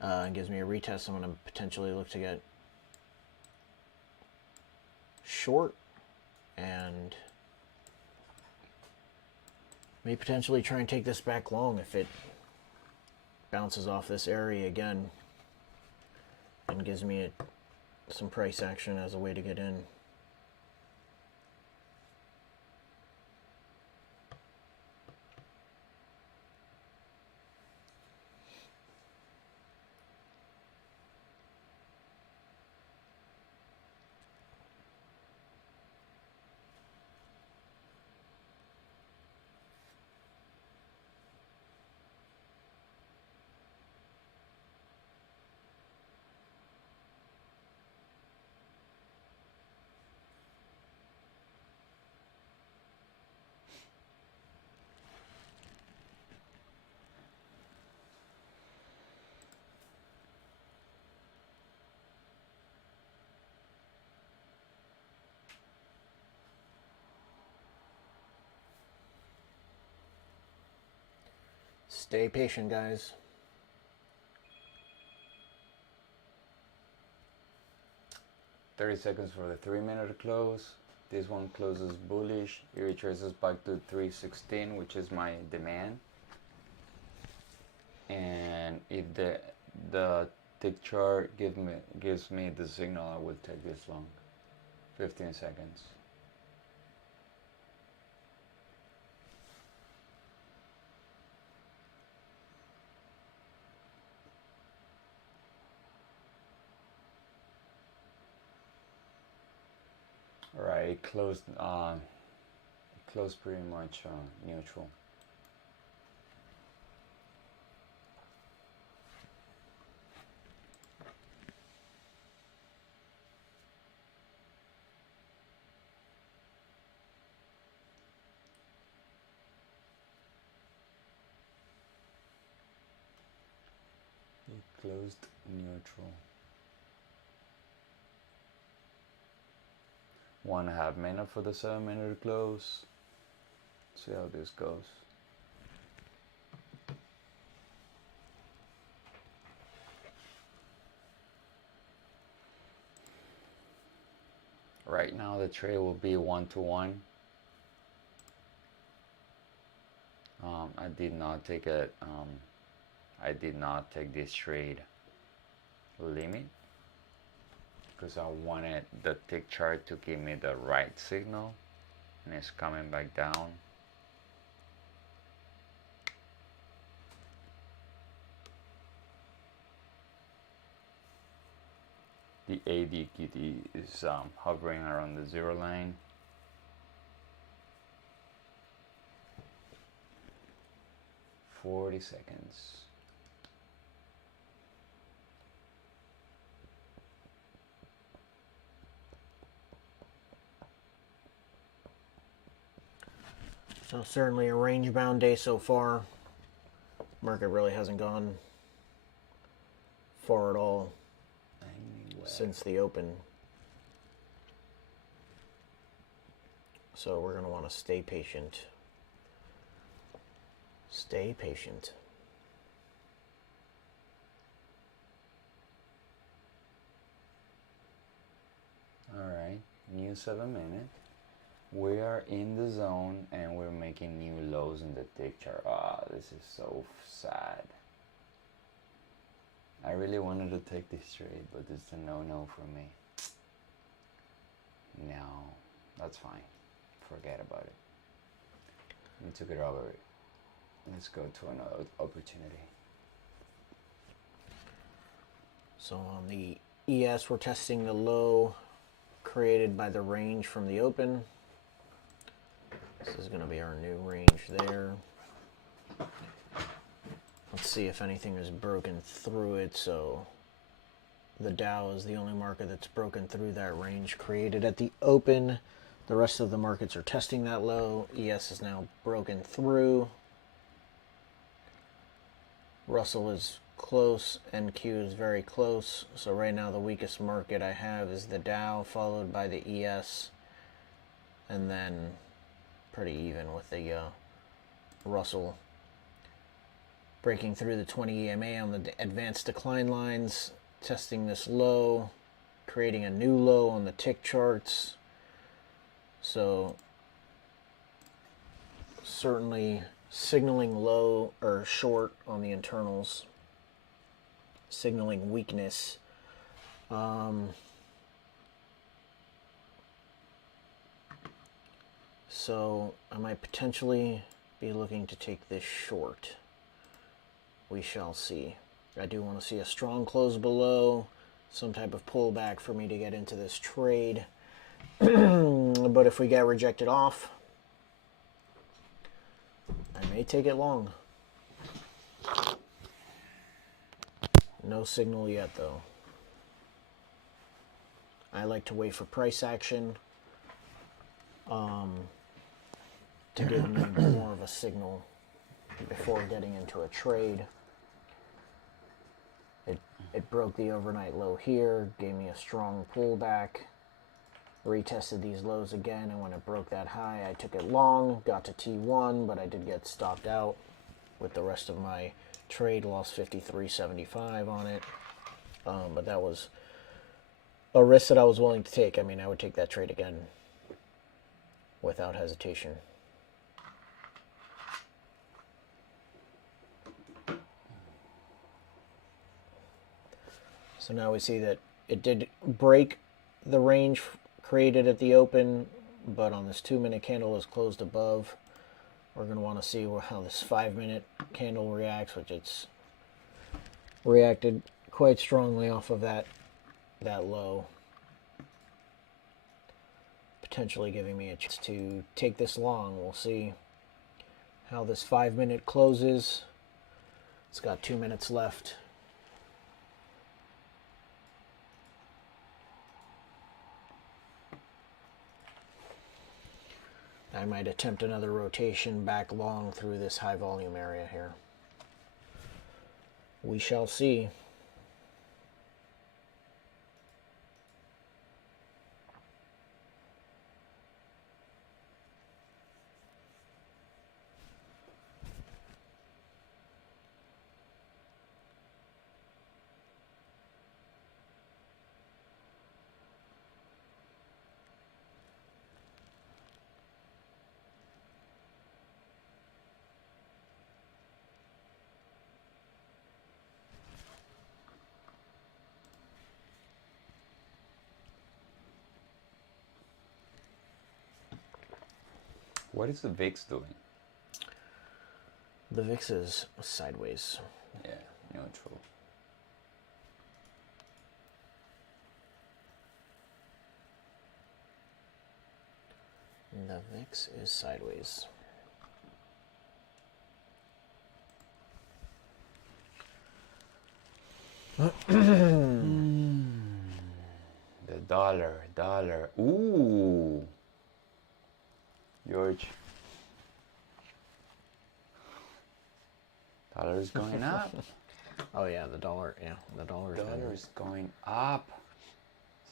and gives me a retest, I'm going to potentially look to get short and may potentially try and take this back long if it bounces off this area again and gives me some price action as a way to get in. Stay patient, guys. $30 for the 3-minute close. This one closes bullish. It retraces back to 316, which is my demand. And if the tick chart gives me the signal, I will take this long. 15 seconds. All right, it closed pretty much neutral. It closed neutral. 1.5 minute for the 7-minute close. See how this goes. Right now the trade will be 1-to-1. I did not take it. I did not take this trade limit because I wanted the tick chart to give me the right signal, and it's coming back down. The ADQD is hovering around the 0 line. $40. So certainly a range-bound day so far. Market really hasn't gone far at all Anyway. since the open. So we're going to want to stay patient. Stay patient. All right, new 7 minute. We are in the zone and we're making new lows in the tick chart. Ah, this is so sad. I really wanted to take this trade, but it's a no-no for me. No, that's fine. Forget about it. We took it over. Let's go to another opportunity. So on the ES, we're testing the low created by the range from the open. This is going to be our new range there. Let's see if anything is broken through it. So the Dow is the only market that's broken through that range created at the open. The rest of the markets are testing that low. ES is now broken through. Russell is close. NQ is very close. So right now the weakest market I have is the Dow, followed by the ES, and then pretty even with the Russell. Breaking through the 20 EMA on the advanced decline lines, testing this low, creating a new low on the tick charts. So certainly signaling low or short on the internals, signaling weakness. So I might potentially be looking to take this short. We shall see. I do want to see a strong close below, some type of pullback for me to get into this trade. But if we get rejected off, I may take it long. No signal yet, though. I like to wait for price action to give me more of a signal before getting into a trade. It broke the overnight low here, gave me a strong pullback, retested these lows again, and when it broke that high, I took it long, got to T1, but I did get stopped out with the rest of my trade, lost 53.75 on it. But that was a risk that I was willing to take. I mean, I would take that trade again without hesitation. So now we see that it did break the range created at the open, but on this 2-minute candle is closed above. We're going to want to see how this 5-minute candle reacts, which it's reacted quite strongly off of that low. Potentially giving me a chance to take this long. We'll see how this 5-minute closes. It's got 2 minutes left. I might attempt another rotation back long through this high volume area here. We shall see. What is the VIX doing? The VIX is sideways. Yeah, neutral. The VIX is sideways. The dollar. Ooh. George. Dollar is going up. Oh yeah, the dollar. Yeah, the dollar Dollar is going up.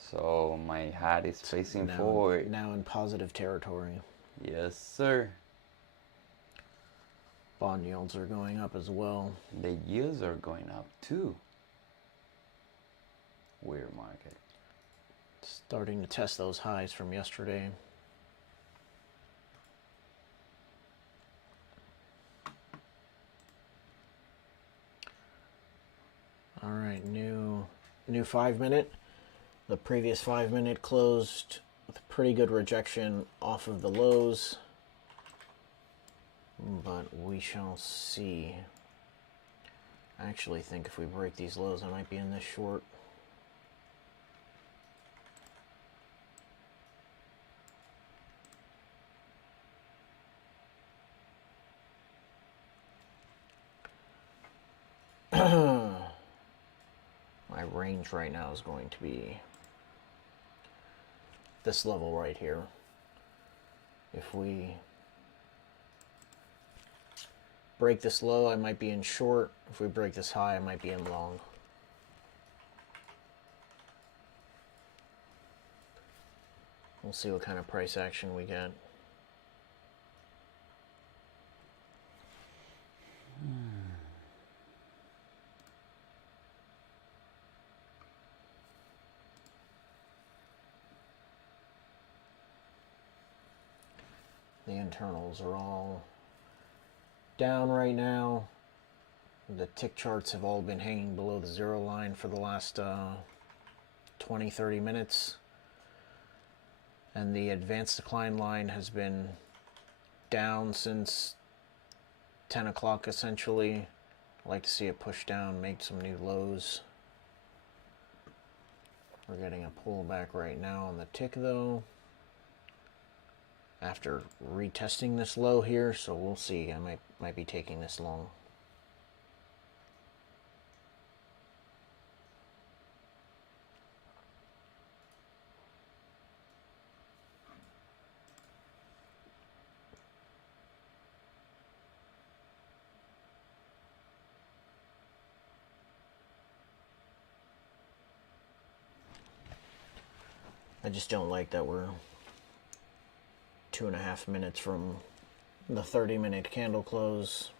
So my hat is facing now, forward. now in positive territory. Yes, sir. Bond yields are going up as well. The yields are going up too. Weird market. Starting to test those highs from yesterday. All right, new 5-minute. The previous 5-minute closed with a pretty good rejection off of the lows, but we shall see. I actually think if we break these lows, I might be in this short. My range right now is going to be this level right here. If we break this low, I might be in short. If we break this high, I might be in long. We'll see what kind of price action we get. The internals are all down right now. The tick charts have all been hanging below the zero line for the last 20-30 minutes. And the advanced decline line has been down since 10 o'clock essentially. I'd like to see it push down, make some new lows. We're getting a pullback right now on the tick though, after retesting this low here, so we'll see. I might be taking this long. I just don't like that we're 2.5 minutes from the 30-minute candle close.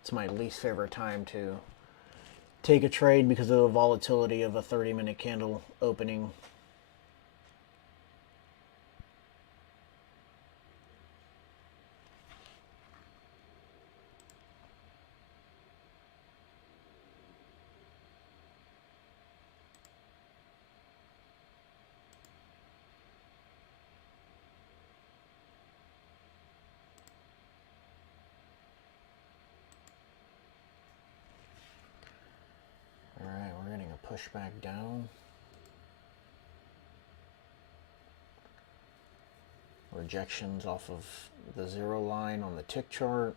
It's my least favorite time to take a trade because of the volatility of a 30-minute candle opening. Alright, we're getting a pushback down. Rejections off of the zero line on the tick chart.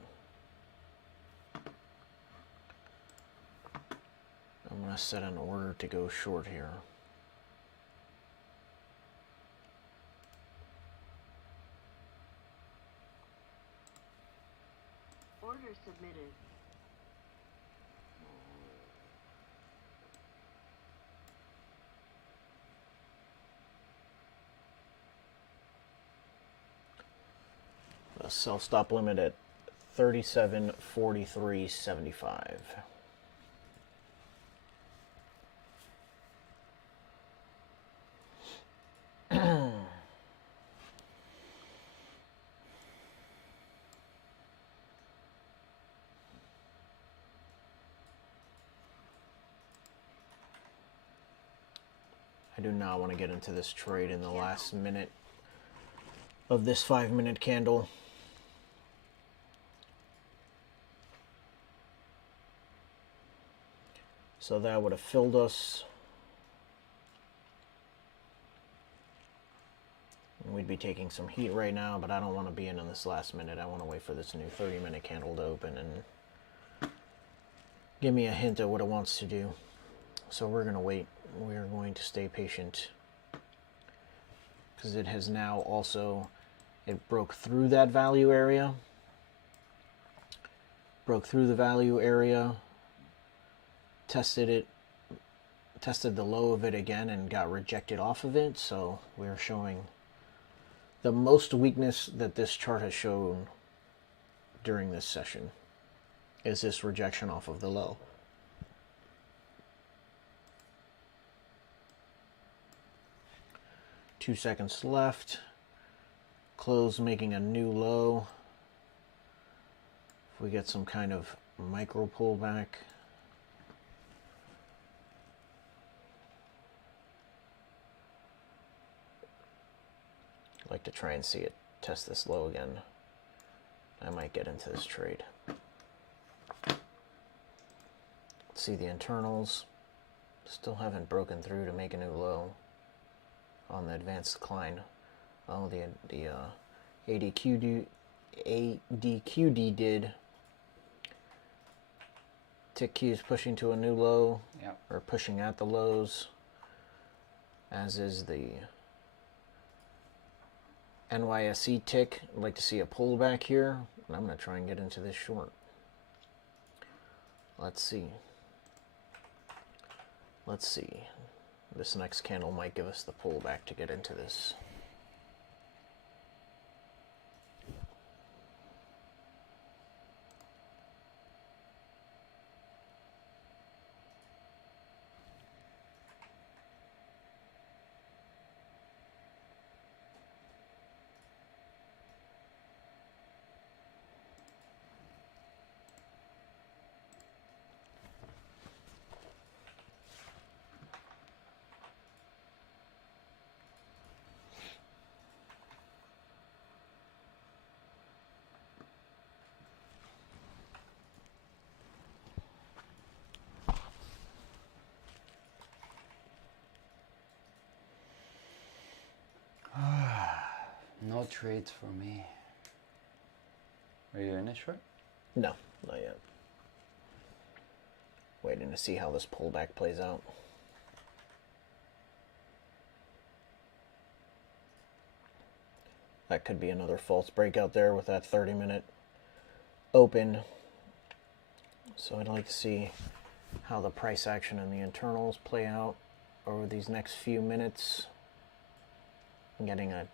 I'm going to set an order to go short here. Order submitted. A sell stop limit at 37.43.75. I do not want to get into this trade in the last minute of this 5-minute candle. So that would have filled us. We'd be taking some heat right now, but I don't want to be in this last minute. I want to wait for this new 30-minute candle to open and give me a hint at what it wants to do. So we're going to wait. We're going to stay patient because it has now also, it broke through that value area. Broke through the value area. Tested it, tested the low of it again and got rejected off of it, so we're showing the most weakness that this chart has shown during this session is this rejection off of the low. Two seconds left. Close making a new low. If we get some kind of micro pullback. I'd like to try and see it test this low again. I might get into this trade. Let's see the internals. Still haven't broken through to make a new low on the advanced decline. Oh, the ADQD did. Tick Q is pushing to a new low, Yep. or pushing at the lows, as is the NYSE tick. I'd like to see a pullback here, and I'm going to try and get into this short. Let's see. Let's see. This next candle might give us the pullback to get into this. No trades for me. Are you in a short? No, not yet. Waiting to see how this pullback plays out. That could be another false breakout there with that 30-minute open. So I'd like to see how the price action and the internals play out over these next few minutes. I'm getting a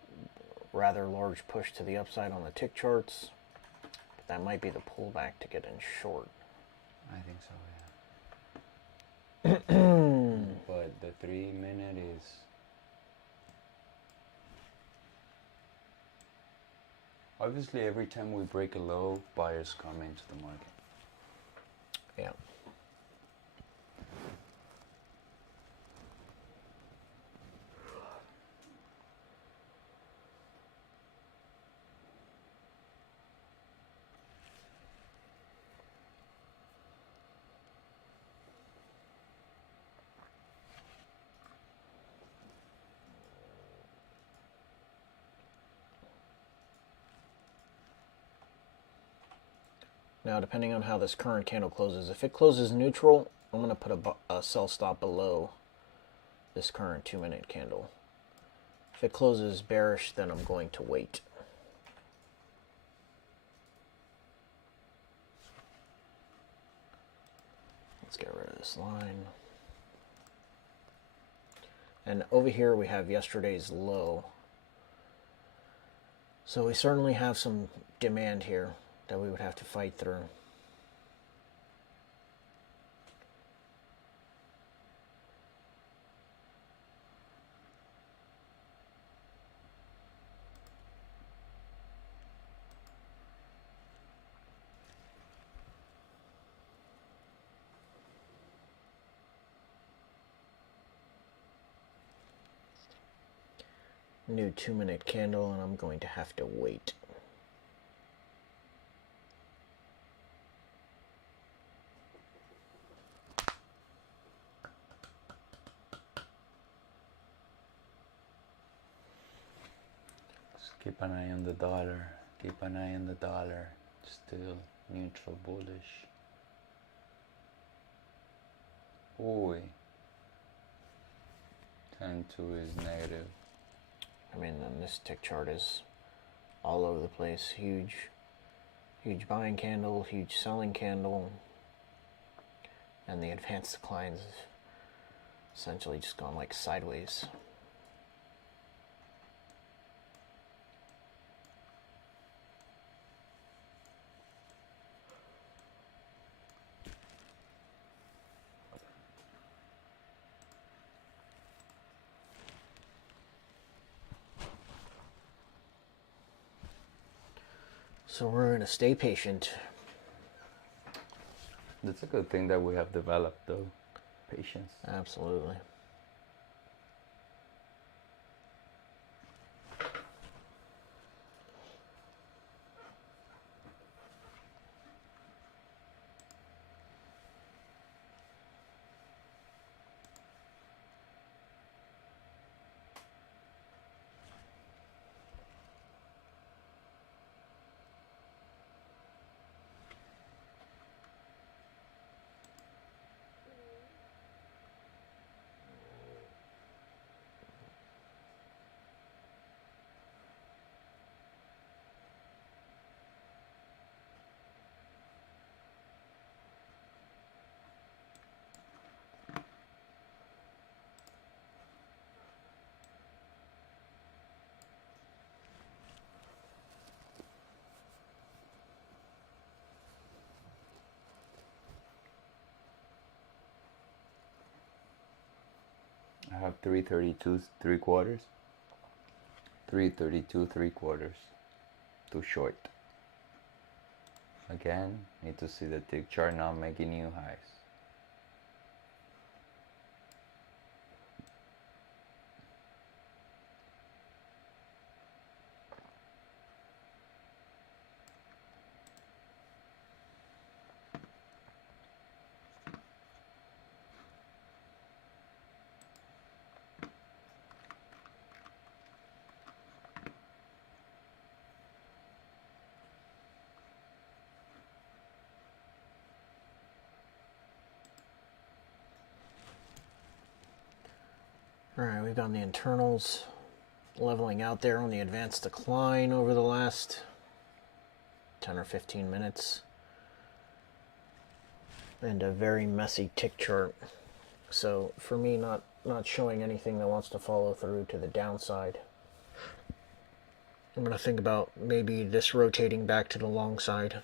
rather large push to the upside on the tick charts. But that might be the pullback to get in short. I think so, yeah. But the 3-minute is... Obviously, every time we break a low, buyers come into the market. Yeah. Now, depending on how this current candle closes, if it closes neutral, I'm going to put a sell stop below this current 2-minute candle. If it closes bearish, then I'm going to wait. Let's get rid of this line. And over here we have yesterday's low. So we certainly have some demand here that we would have to fight through. New 2-minute candle, and I'm going to have to wait. Keep an eye on the dollar. Keep an eye on the dollar. Still neutral bullish. Boy. 10-2 is negative. I mean, then this tick chart is all over the place. Huge buying candle, huge selling candle. And the advanced declines essentially just gone like sideways. So we're going to stay patient. That's a good thing that we have developed, though. Patience. Absolutely. I have 332 3/4. 332 3/4. Too short. Again, need to see the tick chart now making new highs. All right, we've got the internals leveling out there on the advanced decline over the last 10 or 15 minutes. And a very messy tick chart. So for me, not showing anything that wants to follow through to the downside. I'm going to think about maybe this rotating back to the long side.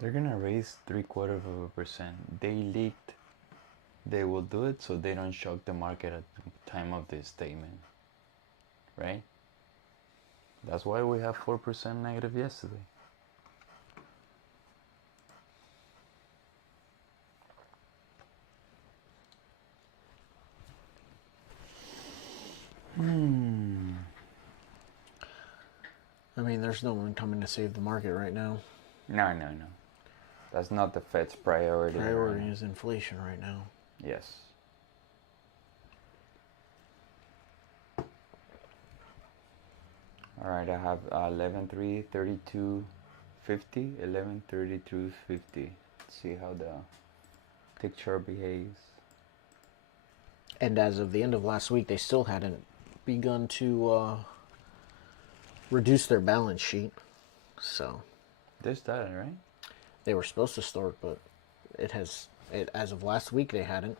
They're gonna raise 0.75%. They leaked they will do it so they don't shock the market at the time of this statement, right? That's why we have 4% negative yesterday. I mean, there's no one coming to save the market right now. No. That's not the Fed's priority. Priority is inflation right now. Yes. All right, I have 11.332.50, 11.32.50. Let's see how the tick chart behaves. And as of the end of last week, they still hadn't begun to reduce their balance sheet. So They started, right? they were supposed to start, but as of last week, they hadn't.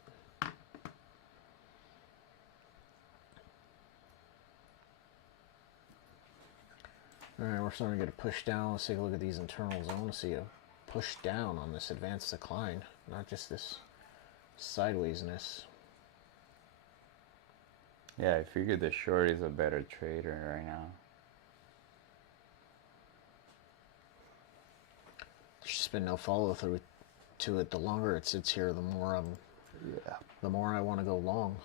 All right, we're starting to get a push down. Let's take a look at these internals. I want to see a push down on this advanced decline, not just this sidewaysness. Yeah, I figured the short is a better trader right now. been no follow through to it. The longer it sits here, the more I want to go long.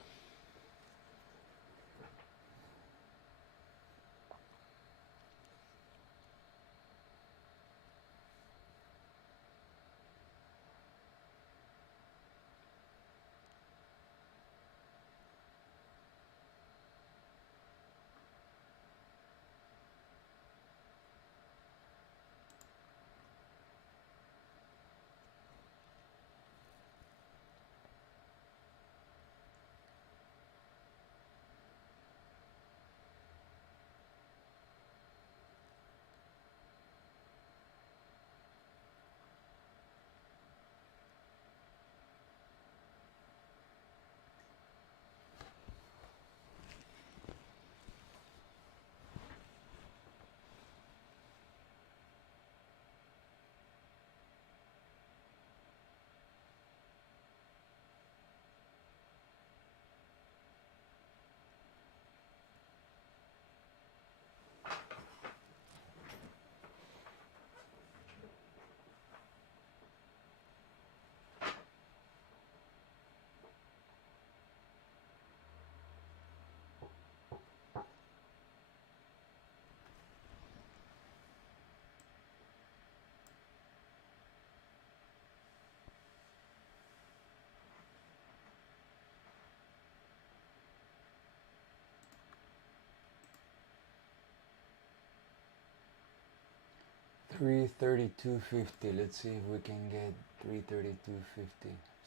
$332.50. Let's see if we can get $332.50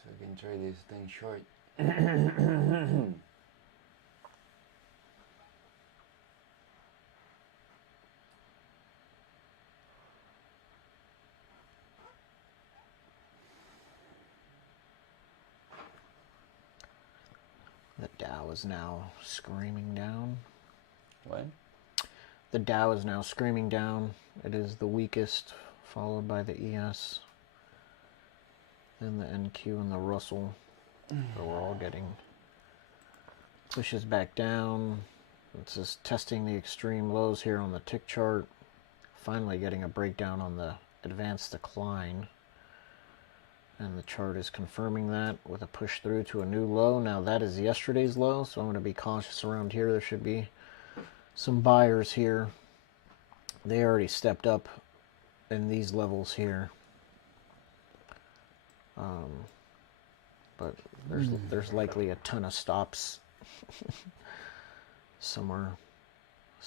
so I can try this thing short. The Dow is now screaming down. What? The Dow is now screaming down. It is the weakest, followed by the ES, then the NQ and the Russell. So we're all getting pushes back down. It's just testing the extreme lows here on the tick chart. Finally getting a breakdown on the advanced decline. And the chart is confirming that with a push through to a new low. Now that is yesterday's low, so I'm going to be cautious around here. There should be some buyers here. They already stepped up in these levels here. But there's likely a ton of stops somewhere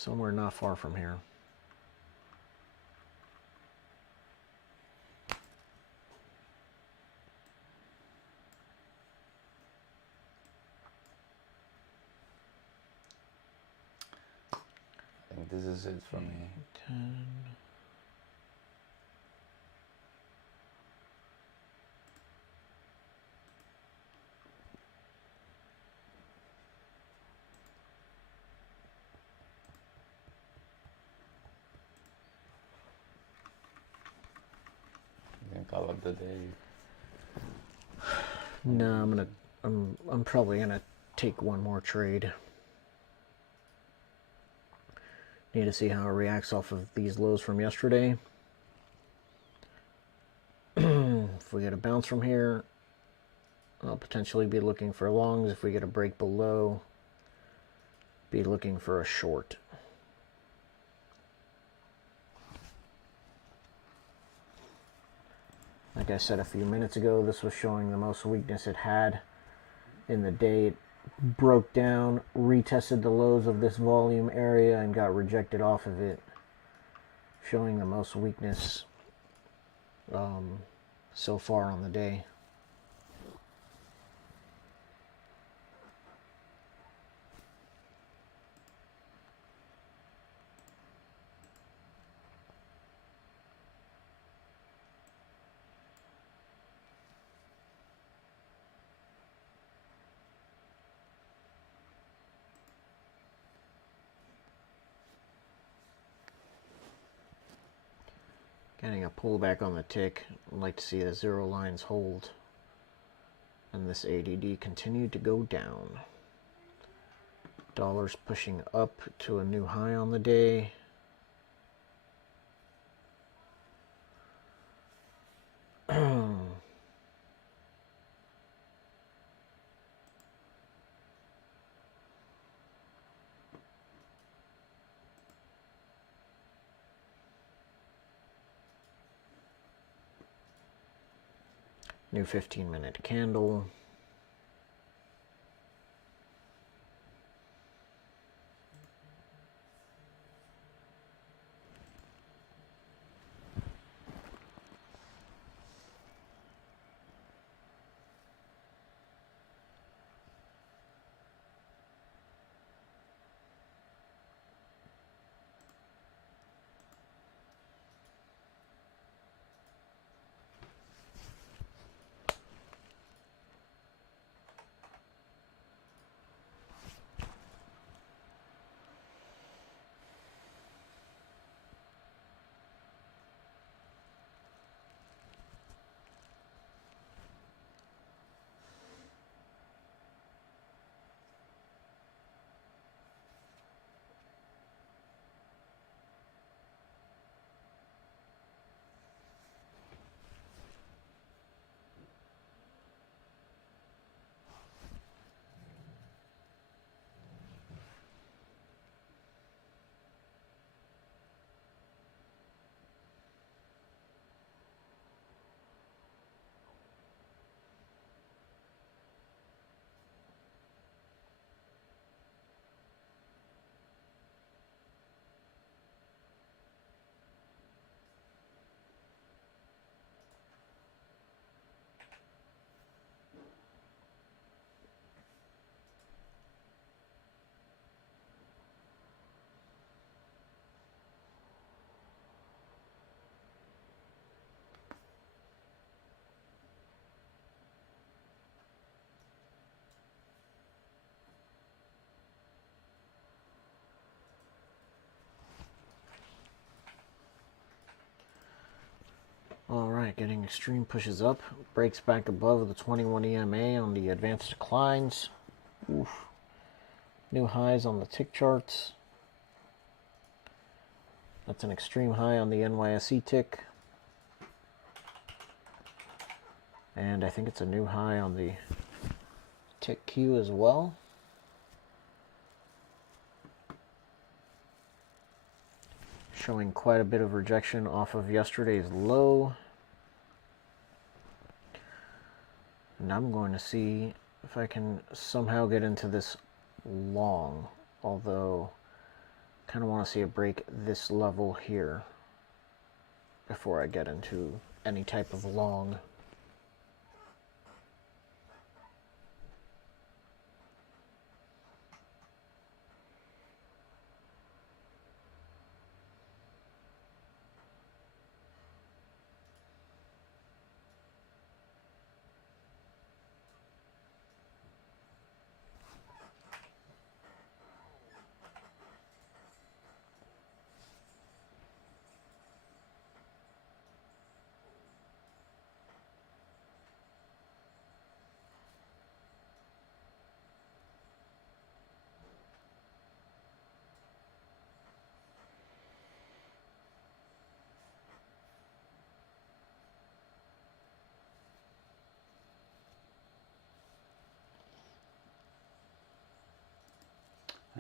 not far from here. I think this is it for me. 10. You can call it the day. No, I'm probably gonna take one more trade. Need to see how it reacts off of these lows from yesterday. If we get a bounce from here, I'll potentially be looking for longs. If we get a break below, be looking for a short. Like I said a few minutes ago, this was showing the most weakness it had in the day. It broke down, retested the lows of this volume area, and got rejected off of it, showing the most weakness so far on the day. Getting a pullback on the tick. I'd like to see the zero lines hold and this ADD continue to go down. Dollar's pushing up to a new high on the day. New 15-minute candle. Alright, getting extreme pushes up. Breaks back above the 21 EMA on the advanced declines. Oof. New highs on the tick charts. That's an extreme high on the NYSE tick. And I think it's a new high on the tick Q as well. Showing quite a bit of rejection off of yesterday's low. And I'm going to see if I can somehow get into this long, although I kind of want to see it break this level here before I get into any type of long.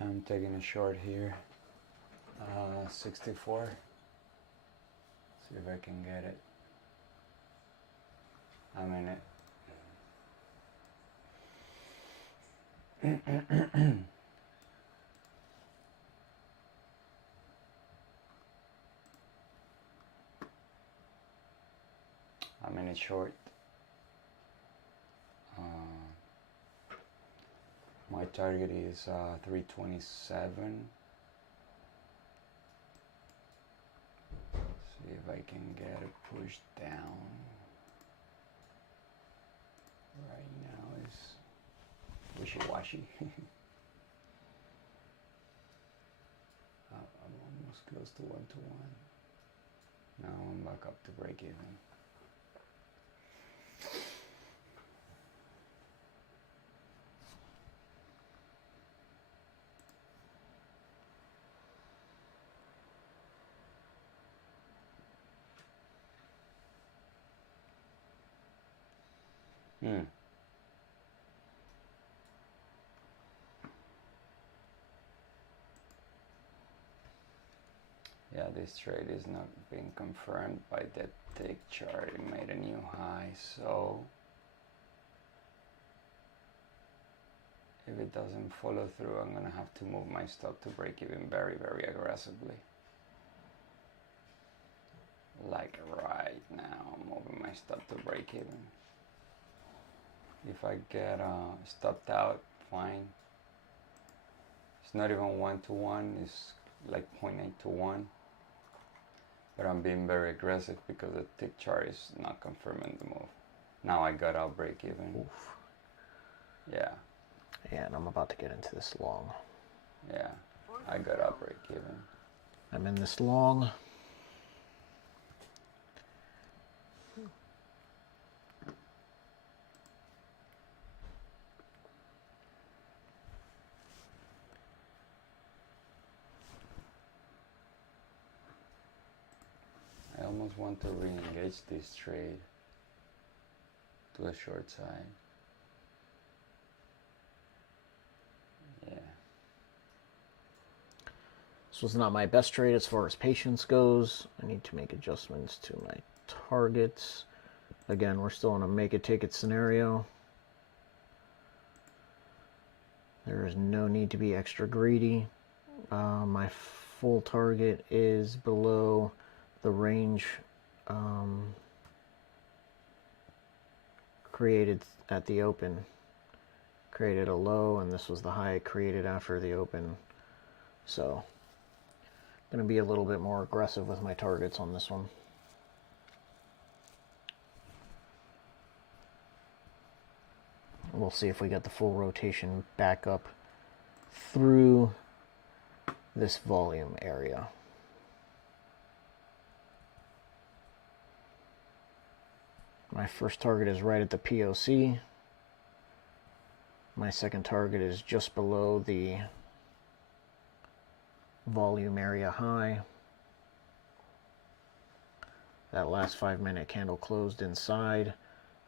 I'm taking a short here. 64. See if I can get it. I'm in it. I'm in it short. My target is 327. See if I can get it pushed down. Right now is wishy-washy. I'm almost close to 1-to-1. Now I'm back up to break even. Yeah, this trade is not being confirmed by that tick chart. It made a new high, so If it doesn't follow through, I'm gonna have to move my stop to break even very, very aggressively. Like right now, I'm moving my stop to break even. If I get stopped out, fine. It's not even 1-to-1, it's like 0.8 to 1. But I'm being very aggressive because the tick chart is not confirming the move. Now I got out break even. Oof. Yeah. Yeah, and I'm about to get into this long. Yeah, I got out break even. I'm in this long. I almost want to re-engage this trade to a short side. Yeah. This was not my best trade as far as patience goes. I need to make adjustments to my targets. Again, we're still in a make it take it scenario. There is no need to be extra greedy. My full target is below the range created at the open. Created a low, and this was the high created after the open. So I'm going to be a little bit more aggressive with my targets on this one. We'll see if we get the full rotation back up through this volume area. My first target is right at the POC. My second target is just below the volume area high. That last 5-minute candle closed inside.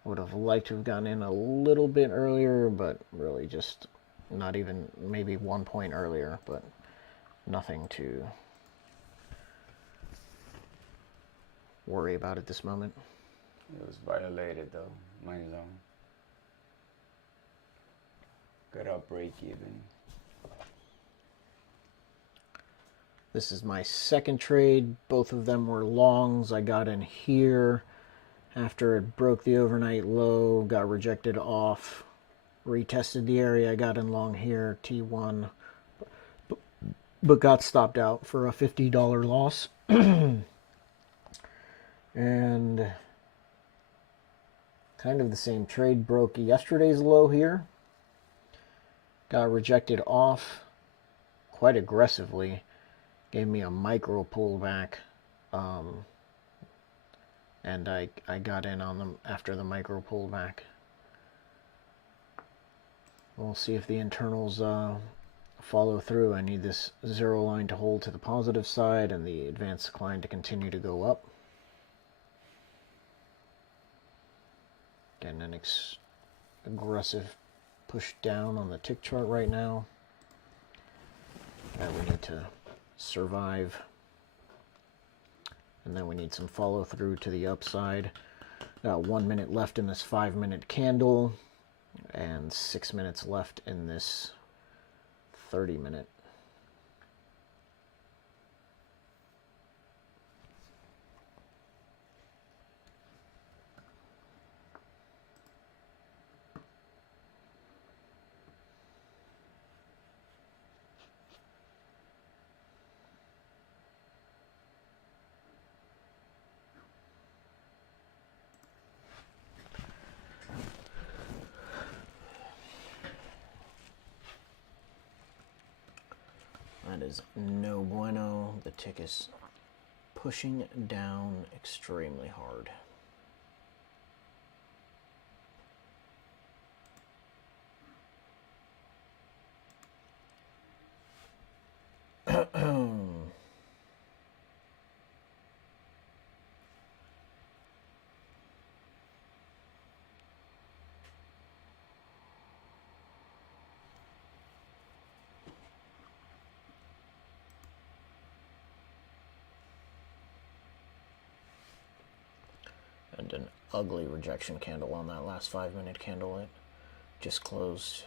Would have liked to have gotten in a little bit earlier, but really just not even, maybe 1 point earlier, but nothing to worry about at this moment. It was violated though, my zone. Got out break even. This is my second trade. Both of them were longs. I got in here after it broke the overnight low, got rejected off, retested the area. I got in long here, T1, but got stopped out for a $50 loss. And kind of the same trade, broke yesterday's low here, got rejected off quite aggressively, gave me a micro pullback, and I got in on them after the micro pullback. We'll see if the internals follow through. I need this zero line to hold to the positive side and the advanced decline to continue to go up. Getting an aggressive push down on the tick chart right now. We need to survive. And then we need some follow through to the upside. Got 1 minute left in this 5-minute candle and 6 minutes left in this 30-minute. That is no bueno. The tick is pushing down extremely hard. And an ugly rejection candle on that last 5-minute candle. It just closed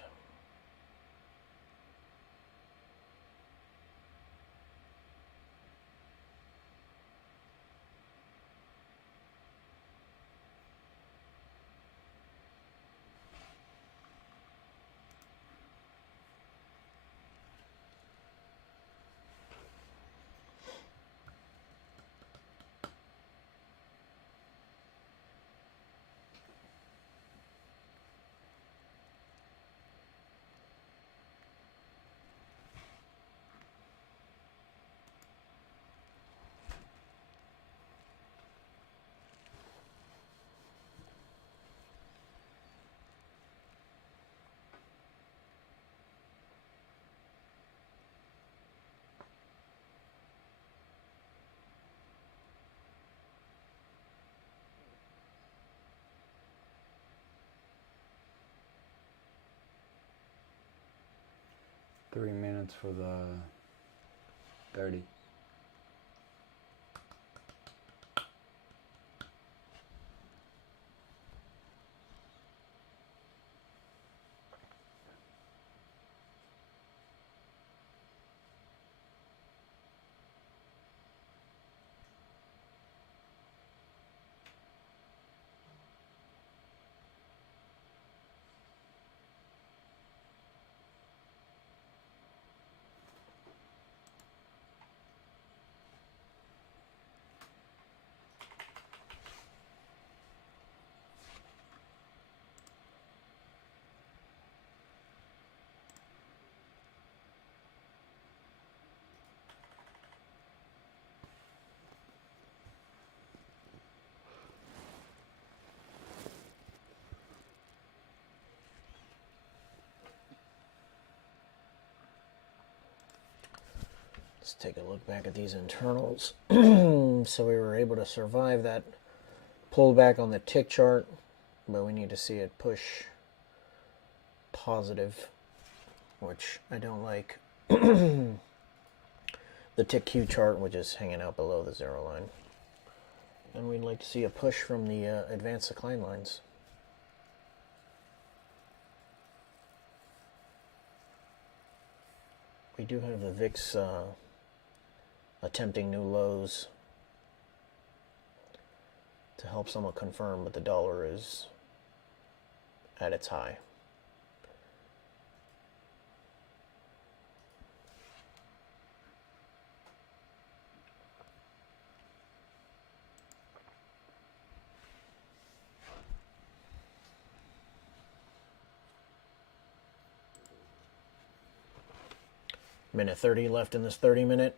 3 minutes for the 30. Let's take a look back at these internals. So we were able to survive that pullback on the tick chart, but we need to see it push positive, which I don't like. The tick Q chart, which is hanging out below the zero line. And we'd like to see a push from the advanced decline lines. We do have the VIX attempting new lows to help somewhat confirm, but the dollar is at its high. Minute 30 left in this 30 minute.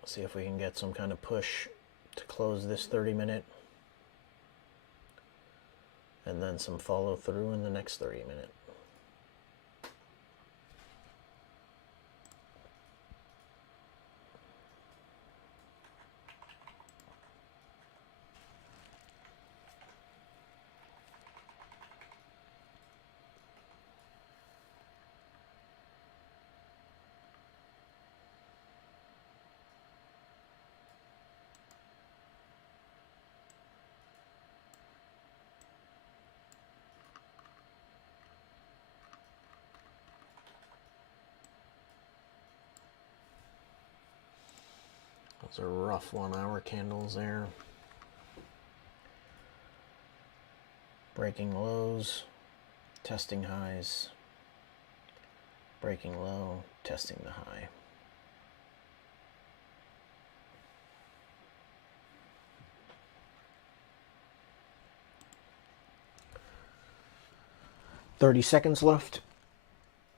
Let's see if we can get some kind of push to close this 30 minute. And then some follow through in the next 30 minute. Those are rough 1 hour candles there. Breaking lows, testing highs, breaking low, testing the high. $30 left.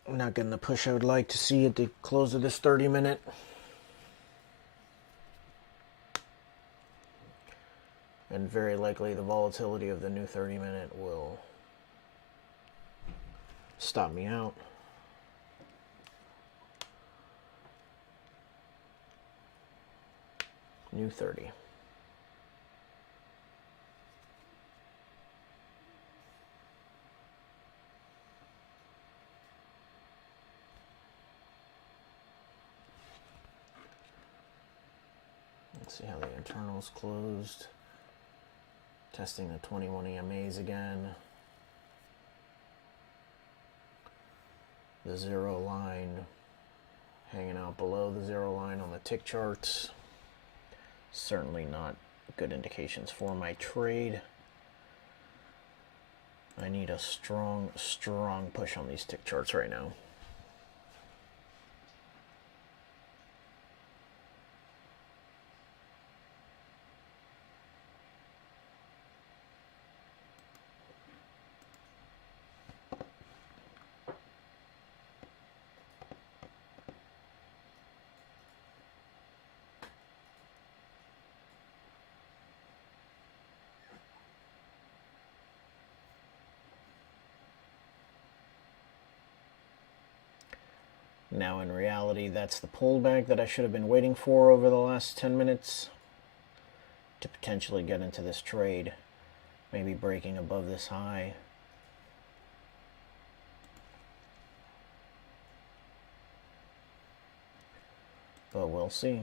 I'm not getting the push I would like to see at the close of this 30 minute. And very likely the volatility of the new 30 minute will stop me out. New 30. Let's see how the internals closed. Testing the 21 EMAs again. The zero line hanging out below the zero line on the tick charts. Certainly not good indications for my trade. I need a strong push on these tick charts right now. Now in reality, that's the pullback that I should have been waiting for over the last 10 minutes to potentially get into this trade. Maybe breaking above this high. but we'll see.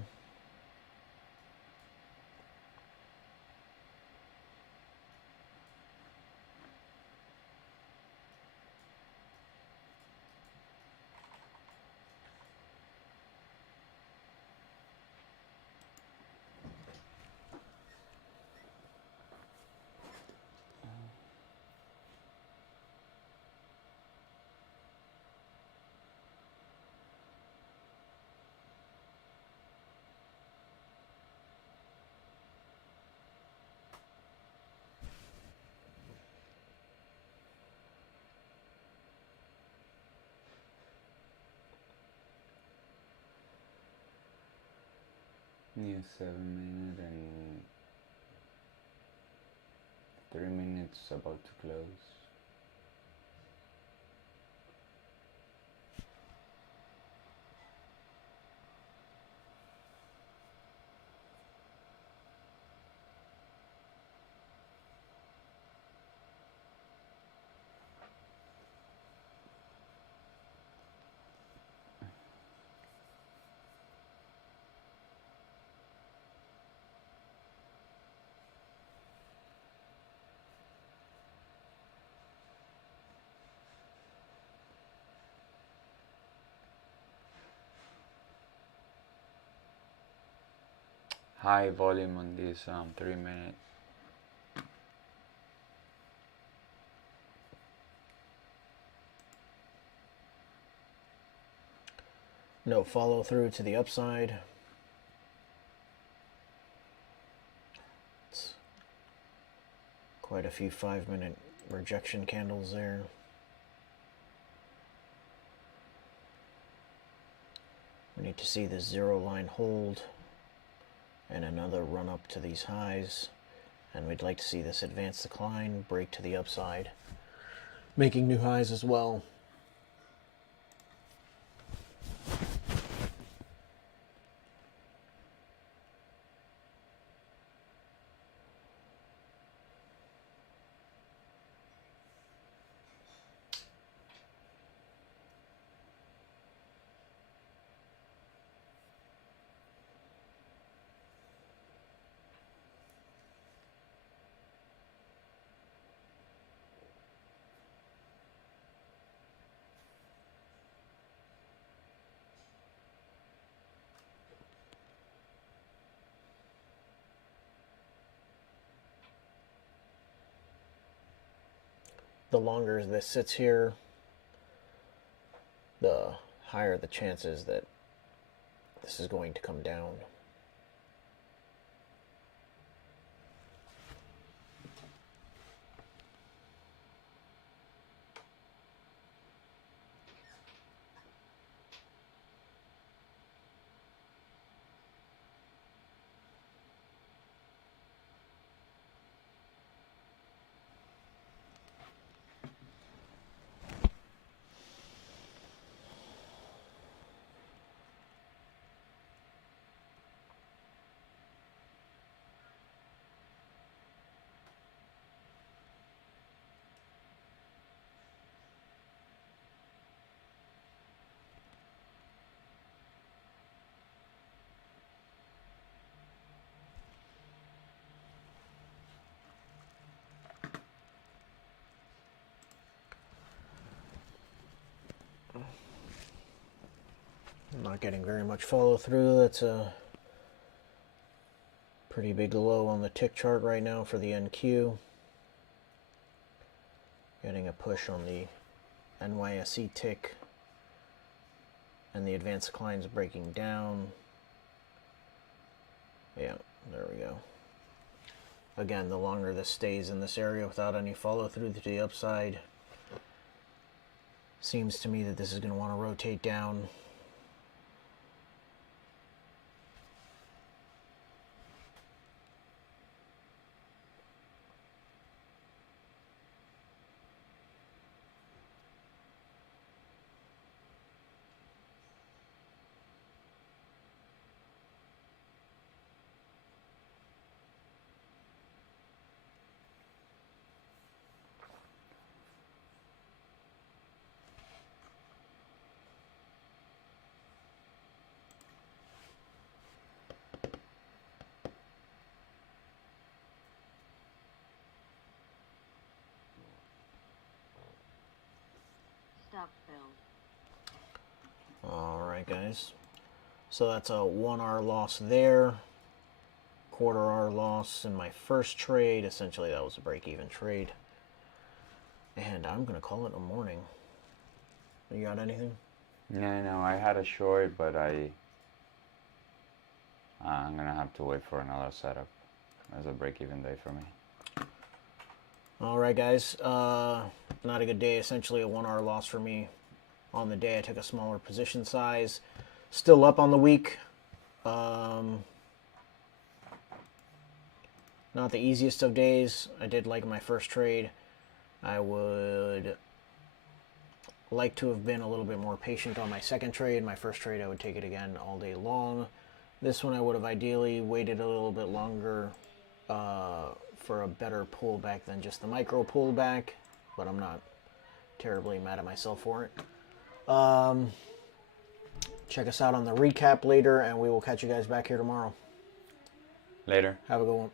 Yeah, 7 minutes and 3 minutes about to close. High volume on this 3 minute. No follow through to the upside. It's quite a few 5-minute rejection candles there. We need to see this zero line hold and another run up to these highs, and we'd like to see this advanced decline break to the upside, making new highs as well. The longer this sits here, the higher the chances that this is going to come down. I'm not getting very much follow through. That's a pretty big low on the tick chart right now for the NQ. Getting a push on the NYSE tick, and the advanced declines breaking down. Yeah, there we go. Again, the longer this stays in this area without any follow through to the upside, seems to me that this is going to want to rotate down. Stop filled. All right, guys. So that's a 1 hour loss there. Quarter hour loss in my first trade. Essentially, that was a break-even trade. And I'm going to call it a morning. You got anything? No, I had a short, but I'm gonna have to wait for another setup as a break-even day for me. All right, guys. Not a good day. Essentially, a 1 hour loss for me. On the day, I took a smaller position size. Still up on the week. Not the easiest of days. I did like my first trade. I would like to have been a little bit more patient on my second trade. My first trade, I would take it again all day long. This one, I would have ideally waited a little bit longer for a better pullback than just the micro pullback, but I'm not terribly mad at myself for it. Check us out on the recap later, and we will catch you guys back here tomorrow. Later. Have a good one.